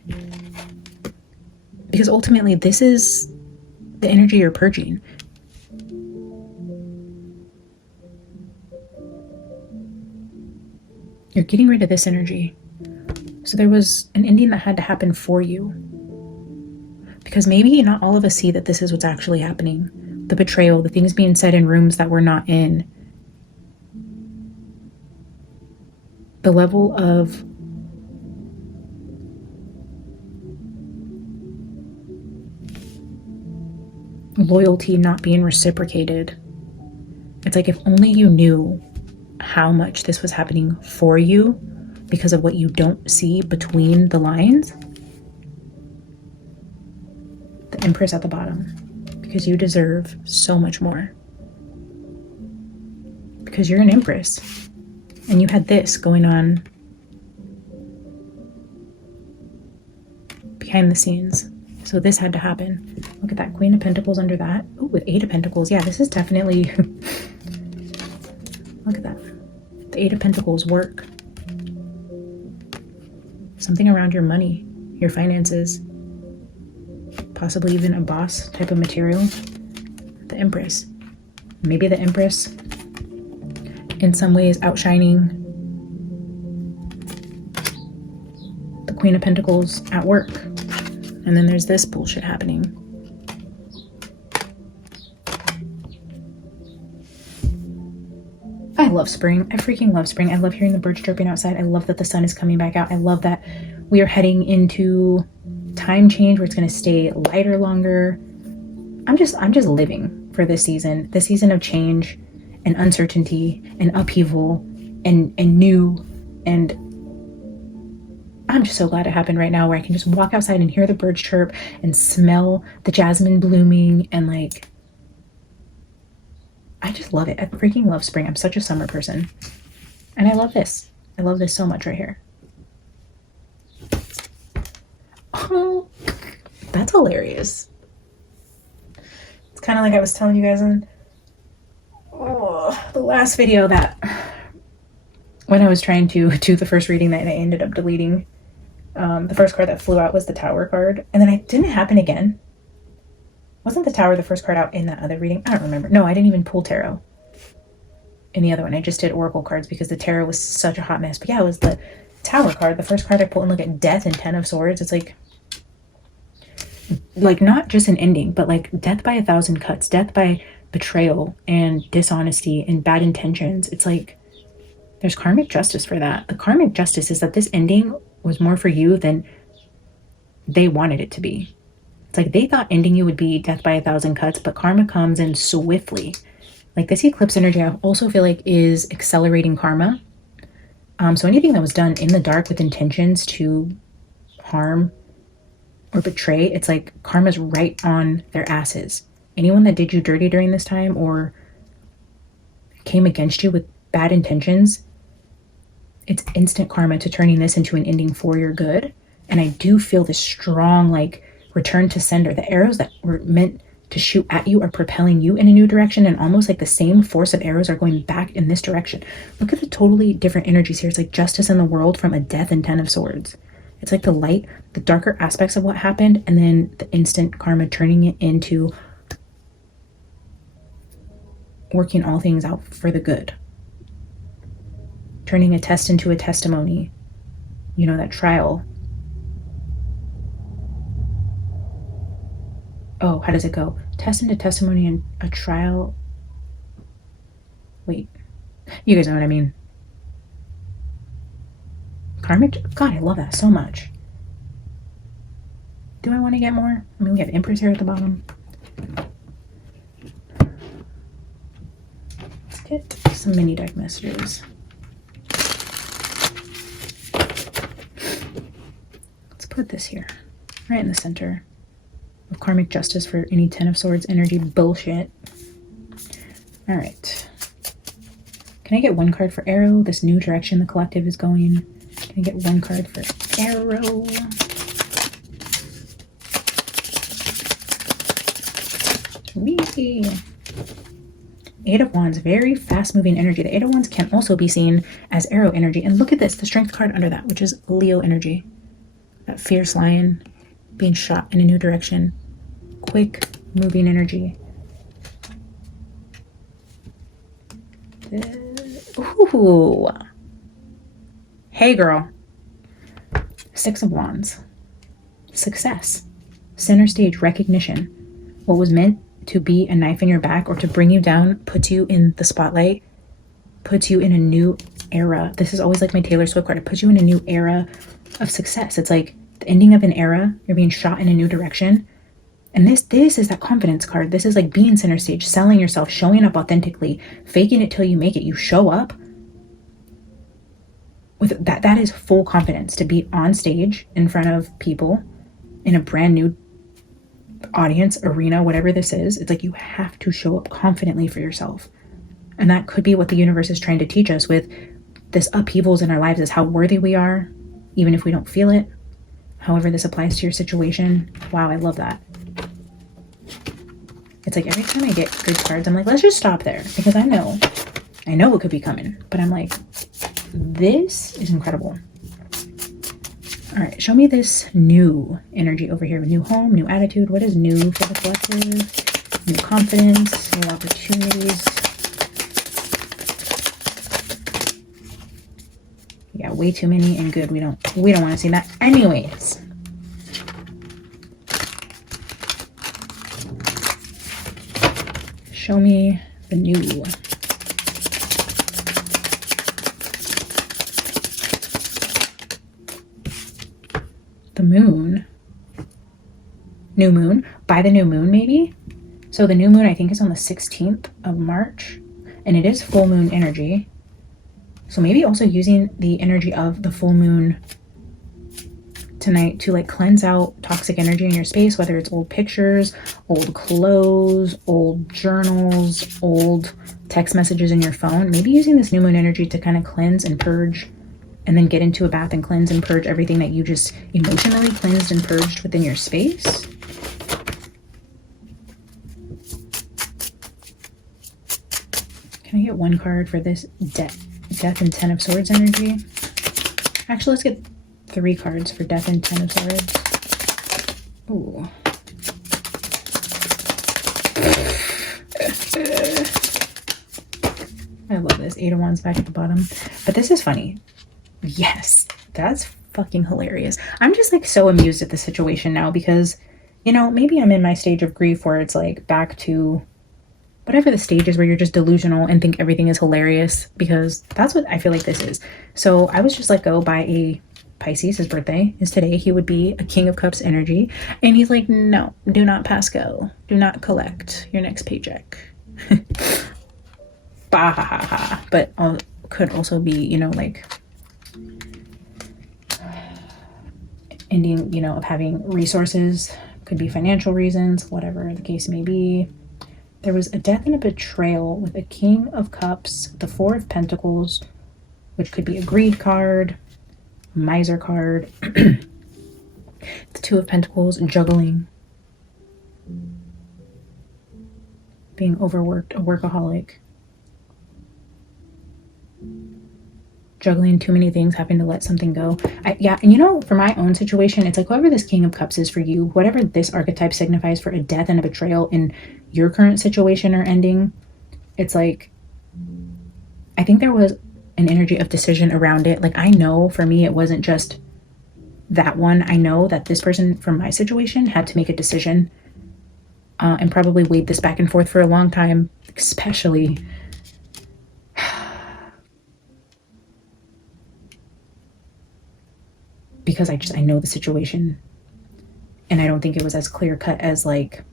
because ultimately this is the energy you're purging. You're getting rid of this energy. So there was an ending that had to happen for you, because maybe not all of us see that this is what's actually happening. The betrayal, the things being said in rooms that we're not in, the level of loyalty not being reciprocated. It's like, if only you knew how much this was happening for you because of what you don't see between the lines. The Empress at the bottom, because you deserve so much more, because you're an Empress and you had this going on behind the scenes. So this had to happen. Look at that Queen of Pentacles under that. Oh, with 8 of Pentacles. Yeah, this is definitely look at that. The 8 of Pentacles work. Something around your money, your finances, possibly even a boss type of material. The Empress. Maybe the Empress in some ways outshining the Queen of Pentacles at work. And then there's this bullshit happening. I love spring. I freaking love spring. I love hearing the birds chirping outside. I love that the sun is coming back out. I love that we are heading into time change where it's going to stay lighter longer. I'm just living for this season of change and uncertainty and upheaval and new, and I'm just so glad it happened right now, where I can just walk outside and hear the birds chirp and smell the jasmine blooming, and like, I just love it. I freaking love spring. I'm such a summer person. And I love this. I love this so much right here. Oh, that's hilarious. It's kind of like I was telling you guys in the last video that when I was trying to do the first reading that I ended up deleting, the first card that flew out was the Tower card. And then it didn't happen again. Wasn't the Tower the first card out in that other reading? I don't remember. No, I didn't even pull Tarot in the other one. I just did Oracle cards because the Tarot was such a hot mess. But yeah, it was the Tower card, the first card I pulled. And look at Death and Ten of Swords. It's like not just an ending, but like death by 1,000 cuts, death by betrayal and dishonesty and bad intentions. It's like there's karmic justice for that. The karmic justice is that this ending was more for you than they wanted it to be. It's like they thought ending you would be death by 1,000 cuts, but karma comes in swiftly. Like this eclipse energy, I also feel like is accelerating karma. So anything that was done in the dark with intentions to harm or betray, it's like karma's right on their asses. Anyone that did you dirty during this time or came against you with bad intentions, it's instant karma to turning this into an ending for your good. And I do feel this strong like return to sender. The arrows that were meant to shoot at you are propelling you in a new direction, and almost like the same force of arrows are going back in this direction. Look at the totally different energies here. It's like justice in the world from a Death and Ten of Swords. It's like the light, the darker aspects of what happened, and then the instant karma turning it into working all things out for the good. Turning a test into a testimony. You know, that trial. Oh, how does it go? Test into testimony and a trial. Wait, you guys know what I mean. Karmic, God, I love that so much. Do I want to get more? I mean, we have Empress here at the bottom. Let's get some mini deck messages. Let's put this here, right in the center of karmic justice for any Ten of Swords energy bullshit. All right. Can I get one card for Arrow? This new direction the collective is going. Can I get one card for Arrow? Whee! Eight of Wands, very fast-moving energy. The Eight of Wands can also be seen as Arrow energy. And look at this, the Strength card under that, which is Leo energy. That fierce lion being shot in a new direction. Quick moving energy. Ooh. Hey girl. Six of Wands. Success. Center stage recognition. What was meant to be a knife in your back or to bring you down puts you in the spotlight, puts you in a new era. This is always like my Taylor Swift card. It puts you in a new era of success. It's like the ending of an era. You're being shot in a new direction. And this is that confidence card. This is like being center stage, selling yourself, showing up authentically, faking it till you make it. You show up with that. That is full confidence to be on stage in front of people in a brand new audience, arena, whatever this is. It's like you have to show up confidently for yourself. And that could be what the universe is trying to teach us with this upheavals in our lives, is how worthy we are, even if we don't feel it. However this applies to your situation. Wow, I love that. It's like every time I get good cards, I'm like, let's just stop there, because I know it could be coming, but I'm like, this is incredible. All right, show me this new energy over here. New home, new attitude. What is new for the collective? New confidence, new opportunities. Yeah, way too many and good. We don't want to see that anyways. Show me the new. The moon. New moon. By the new moon, maybe? So the new moon, I think, is on the 16th of March. And it is full moon energy. So maybe also using the energy of the full moon tonight to like cleanse out toxic energy in your space, whether it's old pictures, old clothes, old journals, old text messages in your phone. Maybe using this new moon energy to kind of cleanse and purge, and then get into a bath and cleanse and purge everything that you just emotionally cleansed and purged within your space. Can I get one card for this Death and Ten of Swords energy? Actually, let's get 3 cards for Death and Ten of Swords. Ooh. I love this. 8 of Wands back at the bottom. But this is funny. Yes, that's fucking hilarious. I'm just like so amused at the situation now because, you know, maybe I'm in my stage of grief where it's like back to whatever the stage is where you're just delusional and think everything is hilarious, because that's what I feel like this is. So I was just let go by a Pisces. His birthday is today. He would be a King of Cups energy. And he's like, no, do not pass go. Do not collect your next paycheck. Bah, ha, ha, ha. But could also be, you know, like ending, you know, of having resources. Could be financial reasons, whatever the case may be. There was a death and a betrayal with a King of Cups, the 4 of Pentacles, which could be a greed card, miser card, the 2 of Pentacles, juggling, being overworked, a workaholic, juggling too many things, having to let something go. Yeah, and you know, for my own situation, it's like whoever this King of Cups is for you, whatever this archetype signifies for a death and a betrayal in your current situation or ending, it's like, I think there was an energy of decision around it. Like, I know for me, it wasn't just that one. I know that this person from my situation had to make a decision and probably weighed this back and forth for a long time, especially because I know the situation, and I don't think it was as clear cut as like,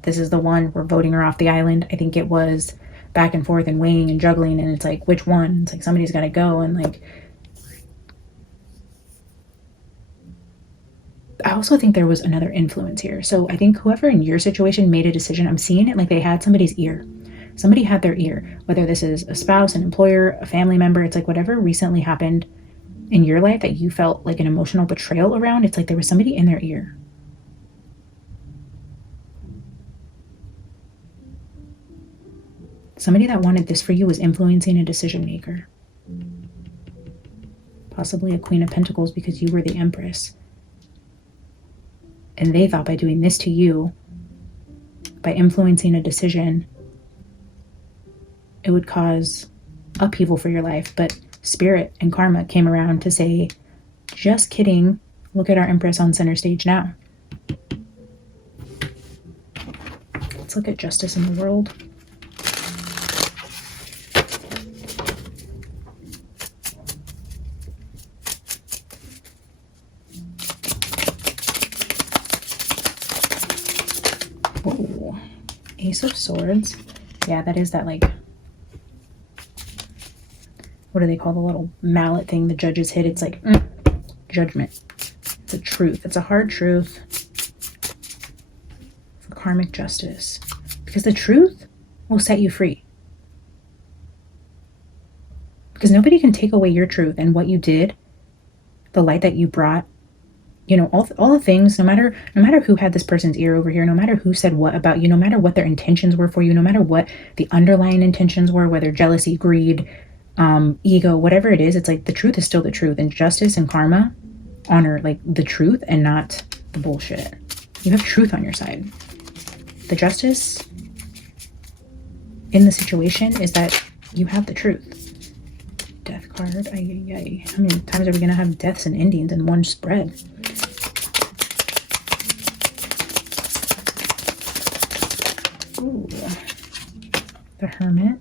this is the one, we're voting her off the island. I think it was back and forth and weighing and juggling, and it's like, which one? It's like somebody's got to go. And like, I also think there was another influence here. So I think whoever in your situation made a decision, I'm seeing it like they had somebody's ear. Somebody had their ear, whether this is a spouse, an employer, a family member. It's like whatever recently happened in your life that you felt like an emotional betrayal around, it's like there was somebody in their ear. Somebody that wanted this for you was influencing a decision maker. Possibly a Queen of Pentacles because you were the Empress. And they thought by doing this to you, by influencing a decision, it would cause upheaval for your life. But Spirit and Karma came around to say, just kidding. Look at our Empress on center stage now. Let's look at justice in the world. Whoa. Ace of Swords. Yeah, that is that like, what do they call the little mallet thing the judges hit? It's like judgment. It's a truth. It's a hard truth for karmic justice, because the truth will set you free. Because nobody can take away your truth and what you did, the light that you brought, you know, all the things, no matter who had this person's ear over here, no matter who said what about you, no matter what their intentions were for you, no matter what the underlying intentions were, whether jealousy, greed, ego, whatever it is, it's like the truth is still the truth. And justice and karma honor like the truth and not the bullshit. You have truth on your side. The justice in the situation is that you have the truth. Death card. Ay, ay, ay. How many times are we gonna have deaths and endings in one spread? Ooh. The Hermit.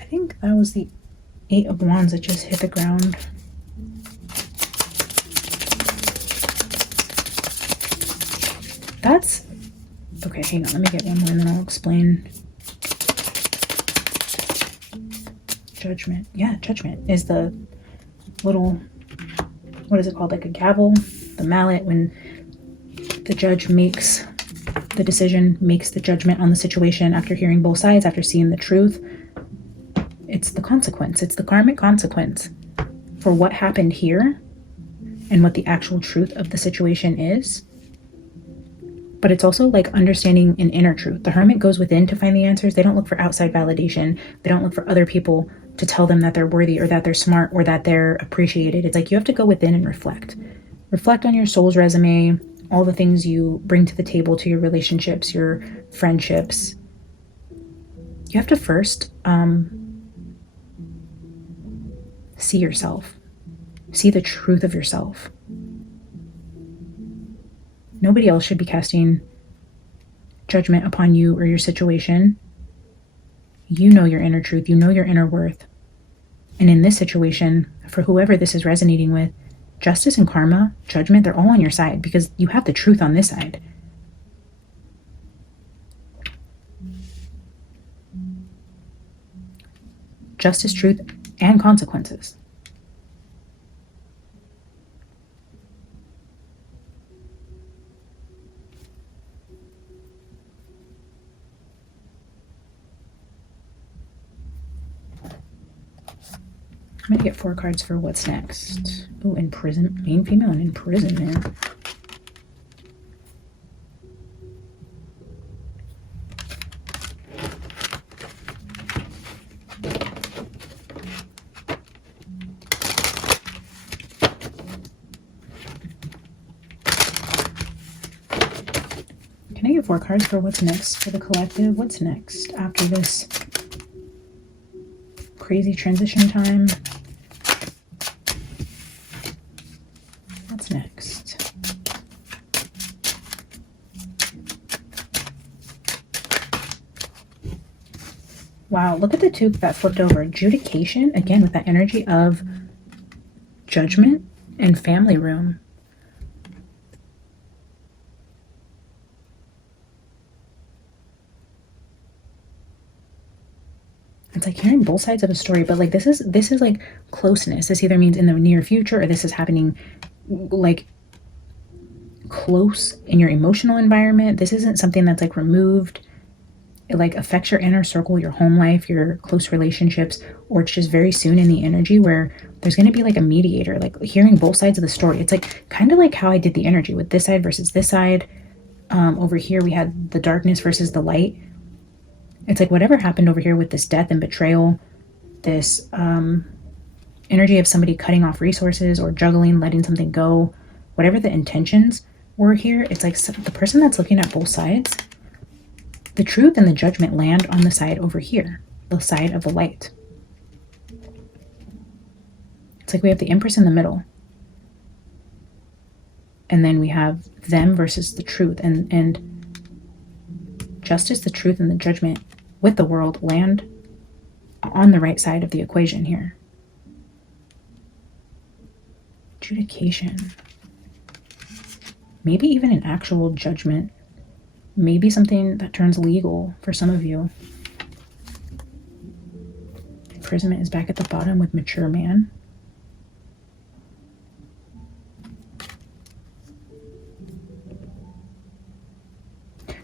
I think that was the 8 of Wands that just hit the ground. That's okay. Hang on, let me get one more and then I'll explain. Judgment. Yeah, judgment is the little, what is it called? Like a gavel, the mallet, when the judge makes the decision, makes the judgment on the situation after hearing both sides, after seeing the truth. It's the consequence. It's the karmic consequence for what happened here and what the actual truth of the situation is. But it's also like understanding an inner truth. The hermit goes within to find the answers. They don't look for outside validation. They don't look for other people to tell them that they're worthy or that they're smart or that they're appreciated. It's like you have to go within and reflect. Reflect on your soul's resume, all the things you bring to the table, to your relationships, your friendships. You have to first see yourself. See the truth of yourself. Nobody else should be casting judgment upon you or your situation. You know your inner truth. You know your inner worth. And in this situation, for whoever this is resonating with, justice and karma, judgment, they're all on your side because you have the truth on this side. Justice, truth, and consequences. I'm going to get 4 cards for what's next. Oh, imprisonment. Main female and imprisonment. Can I get 4 cards for what's next for the collective? What's next after this crazy transition time? What's next? Wow, look at the 2 that flipped over. Adjudication, again, with that energy of judgment and family room. It's like hearing both sides of a story, but like this is like closeness. This either means in the near future or this is happening like close in your emotional environment. This isn't something that's like removed. It like affects your inner circle, your home life, your close relationships, or it's just very soon in the energy where there's going to be like a mediator, like hearing both sides of the story. It's like kind of like how I did the energy with this side versus this side. Over here we had the darkness versus the light. It's like whatever happened over here with this death and betrayal, this energy of somebody cutting off resources or juggling, letting something go, whatever the intentions were here, it's like the person that's looking at both sides, the truth and the judgment land on the side over here, the side of the light. It's like we have the Empress in the middle. And then we have them versus the truth. And justice, the truth, and the judgment with the world land on the right side of the equation here. Adjudication. Maybe even an actual judgment. Maybe something that turns legal for some of you. Imprisonment is back at the bottom with mature man.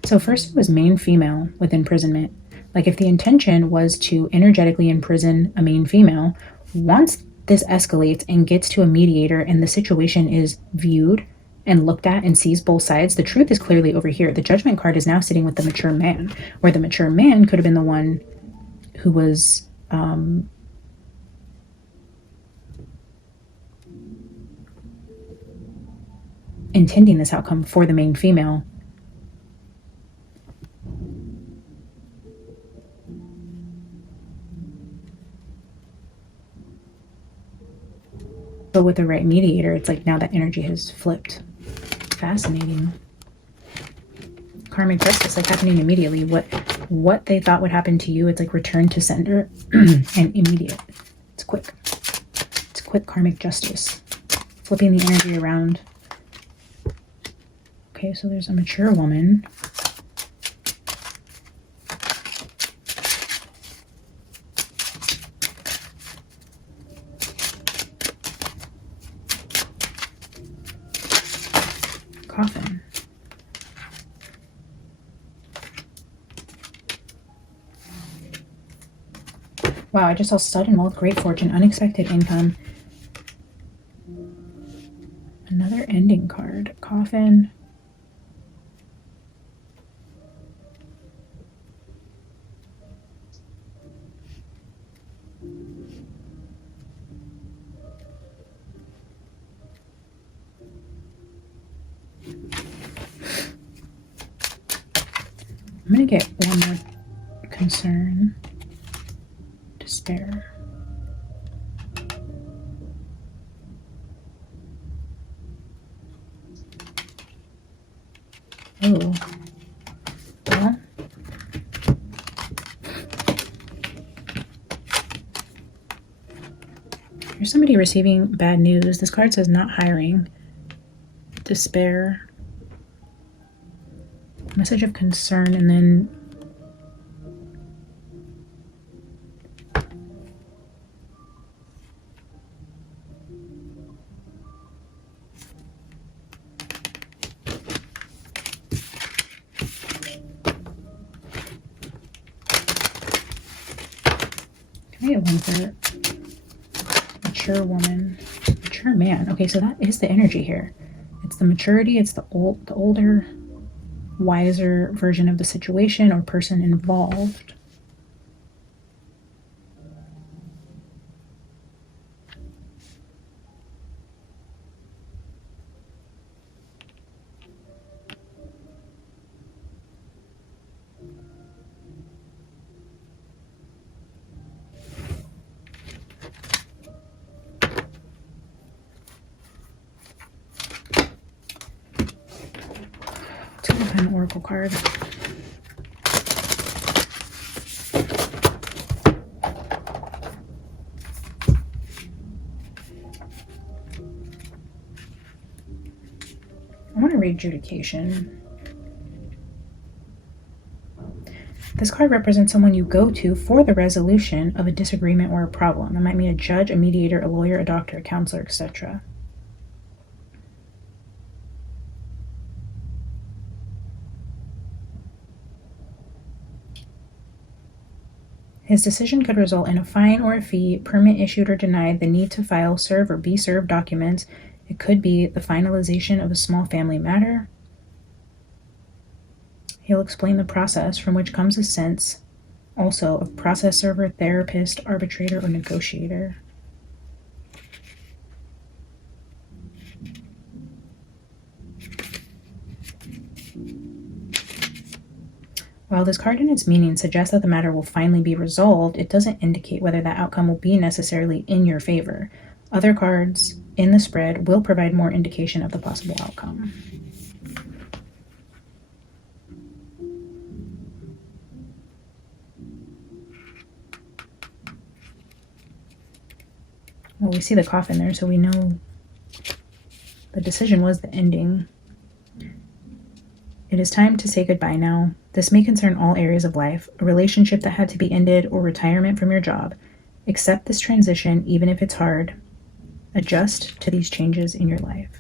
So first it was main female with imprisonment. Like if the intention was to energetically imprison a main female, once this escalates and gets to a mediator and the situation is viewed and looked at and sees both sides, the truth is clearly over here. The judgment card is now sitting with the mature man, where the mature man could have been the one who was intending this outcome for the main female. But with the right mediator, it's like now that energy has flipped. Fascinating. Karmic justice, like happening immediately. What they thought would happen to you, it's like return to sender and immediate. It's quick. It's quick karmic justice. Flipping the energy around. Okay, so there's a mature woman. Coffin. Wow, I just saw sudden wealth, great fortune, unexpected income. Another ending card. Coffin. I'm going to get one more concern. Despair. Oh. Well. Here's somebody receiving bad news. This card says not hiring. Despair. Message of concern, and then can I get one for mature woman, mature man? Okay, so that is the energy here. It's the maturity, it's the older, wiser version of the situation or person involved. An oracle card. I want to read adjudication. This card represents someone you go to for the resolution of a disagreement or a problem. It might mean a judge, a mediator, a lawyer, a doctor, a counselor, etc. His decision could result in a fine or a fee, permit issued or denied, the need to file, serve, or be served documents. It could be the finalization of a small family matter. He'll explain the process, from which comes a sense also of process server, therapist, arbitrator, or negotiator. While this card in its meaning suggests that the matter will finally be resolved, it doesn't indicate whether that outcome will be necessarily in your favor. Other cards in the spread will provide more indication of the possible outcome. Well, we see the coffin there, so we know the decision was the ending. It is time to say goodbye now. This may concern all areas of life, a relationship that had to be ended or retirement from your job. Accept this transition, even if it's hard. Adjust to these changes in your life.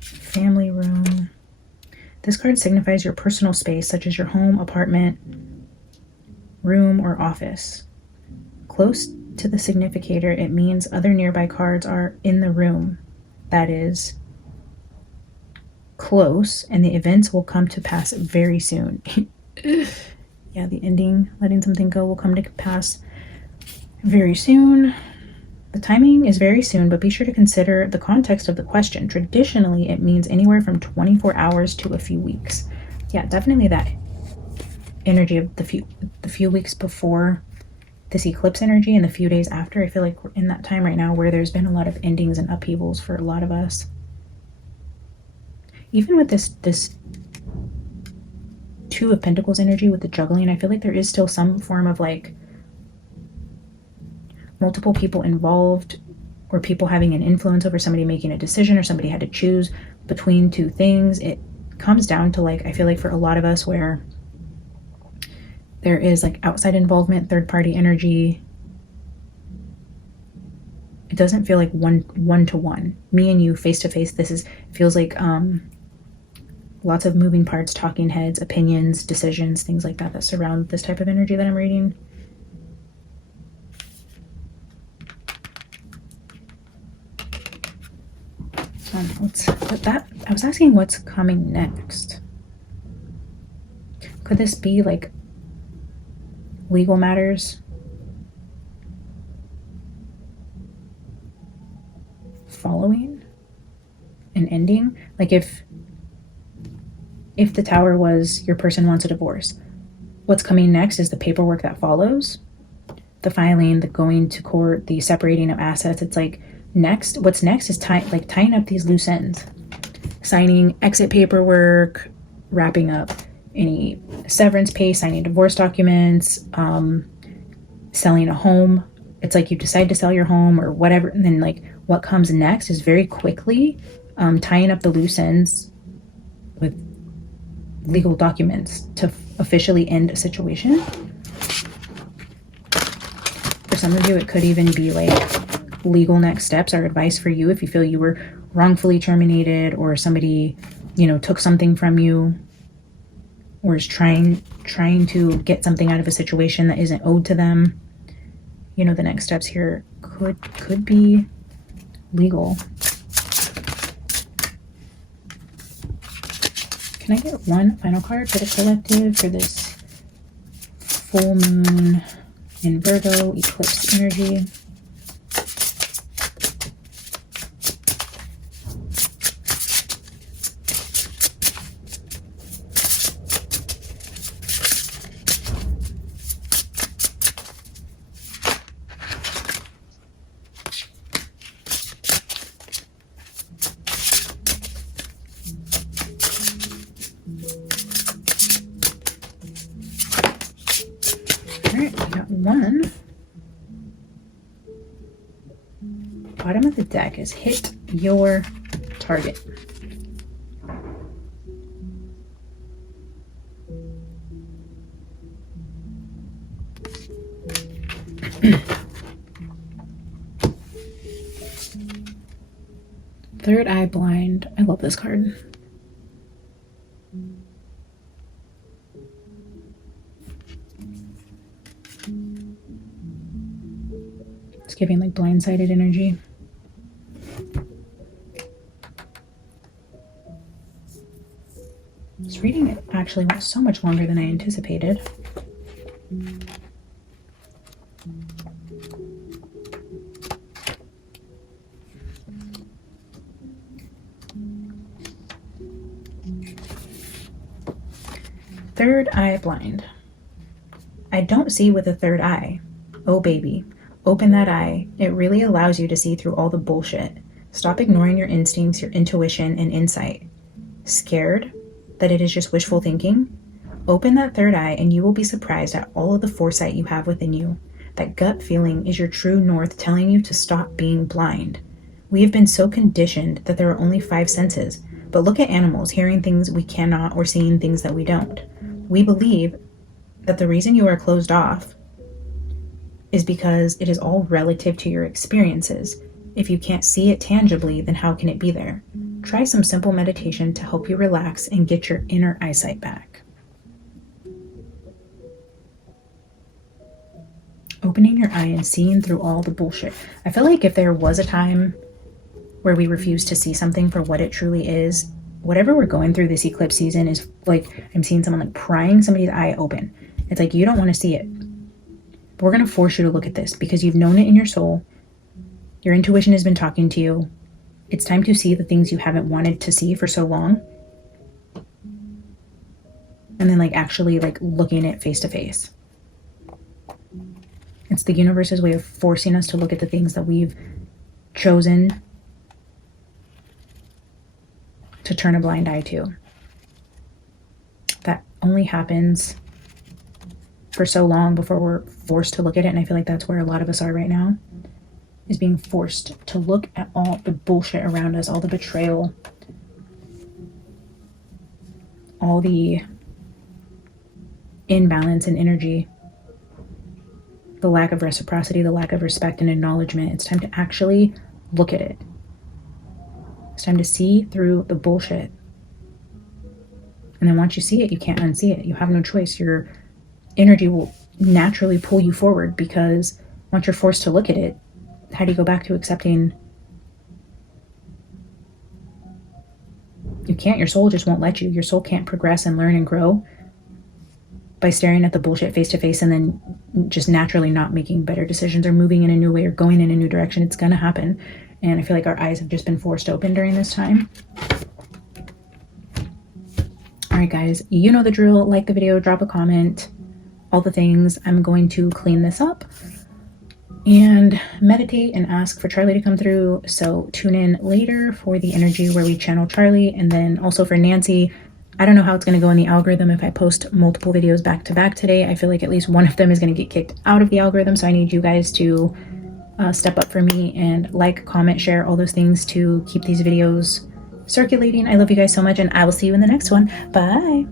Family room. This card signifies your personal space, such as your home, apartment, room, or office. Close to the significator, it means other nearby cards are in the room. That is close, and the events will come to pass very soon. Yeah, the ending, letting something go, will come to pass very soon. The timing is very soon, but be sure to consider the context of the question. Traditionally, it means anywhere from 24 hours to a few weeks. Yeah, definitely that energy of the few weeks before this eclipse energy and the few days after. I feel like we're in that time right now where there's been a lot of endings and upheavals for a lot of us. Even with this Two of Pentacles energy with the juggling, I feel like there is still some form of like multiple people involved, or people having an influence over somebody making a decision, or somebody had to choose between two things. It comes down to, like, I feel like for a lot of us where there is like outside involvement, third party energy, it doesn't feel like one to one, me and you face to face. This feels like Lots of moving parts, talking heads, opinions, decisions, things like that that surround this type of energy that I'm reading. I was asking what's coming next. Could this be like legal matters? Following an ending? Like if the Tower was your person wants a divorce, what's coming next is the paperwork that follows, the filing, the going to court, the separating of assets. It's like what's next is tying up these loose ends, signing exit paperwork, wrapping up any severance pay, signing divorce documents, selling a home. It's like you decide to sell your home or whatever, and then like what comes next is very quickly tying up the loose ends with legal documents to officially end a situation. For some of you, it could even be like legal next steps or advice for you if you feel you were wrongfully terminated, or somebody, you know, took something from you, or is trying to get something out of a situation that isn't owed to them. You know, the next steps here could be legal. Can I get one final card for the collective for this full moon in Virgo eclipse energy? One. Bottom of the deck is hit your target. Third eye blind. I love this card. It's giving like blindsided energy. This reading actually went so much longer than I anticipated. Third eye blind. I don't see with a third eye. Oh baby, open that eye. It really allows you to see through all the bullshit. Stop ignoring your instincts, your intuition, and insight. Scared that it is just wishful thinking? Open that third eye and you will be surprised at all of the foresight you have within you. That gut feeling is your true north telling you to stop being blind. We have been so conditioned that there are only 5 senses, but look at animals, hearing things we cannot or seeing things that we don't. We believe that the reason you are closed off is because it is all relative to your experiences. If you can't see it tangibly, then how can it be there? Try some simple meditation to help you relax and get your inner eyesight back. Opening your eye and seeing through all the bullshit. I feel like if there was a time where we refuse to see something for what it truly is, whatever we're going through this eclipse season is like, I'm seeing someone like prying somebody's eye open. It's like, you don't want to see it. But we're going to force you to look at this because you've known it in your soul. Your intuition has been talking to you. It's time to see the things you haven't wanted to see for so long. And then like actually like looking at face to face. It's the universe's way of forcing us to look at the things that we've chosen to turn a blind eye to. That only happens for so long before we're forced to look at it. And I feel like that's where a lot of us are right now, is being forced to look at all the bullshit around us, all the betrayal, all the imbalance in energy, the lack of reciprocity, the lack of respect and acknowledgement. It's time to actually look at it. It's time to see through the bullshit And then once you see it, you can't unsee it. You have no choice. Your energy will naturally pull you forward, because once you're forced to look at it, how do you go back to accepting? You can't. Your soul just won't let you. Your soul can't progress and learn and grow by staring at the bullshit face to face and then just naturally not making better decisions or moving in a new way or going in a new direction. It's gonna happen. And I feel like our eyes have just been forced open during this time. All right, guys, you know the drill. Like the video, drop a comment, all the things. I'm going to clean this up and meditate and ask for Charlie to come through. So tune in later for the energy where we channel Charlie. And then also for Nancy, I don't know how it's going to go in the algorithm if I post multiple videos back to back today. I feel like at least one of them is going to get kicked out of the algorithm. So I need you guys to step up for me and like, comment, share, all those things to keep these videos circulating. I love you guys so much, and I will see you in the next one. Bye.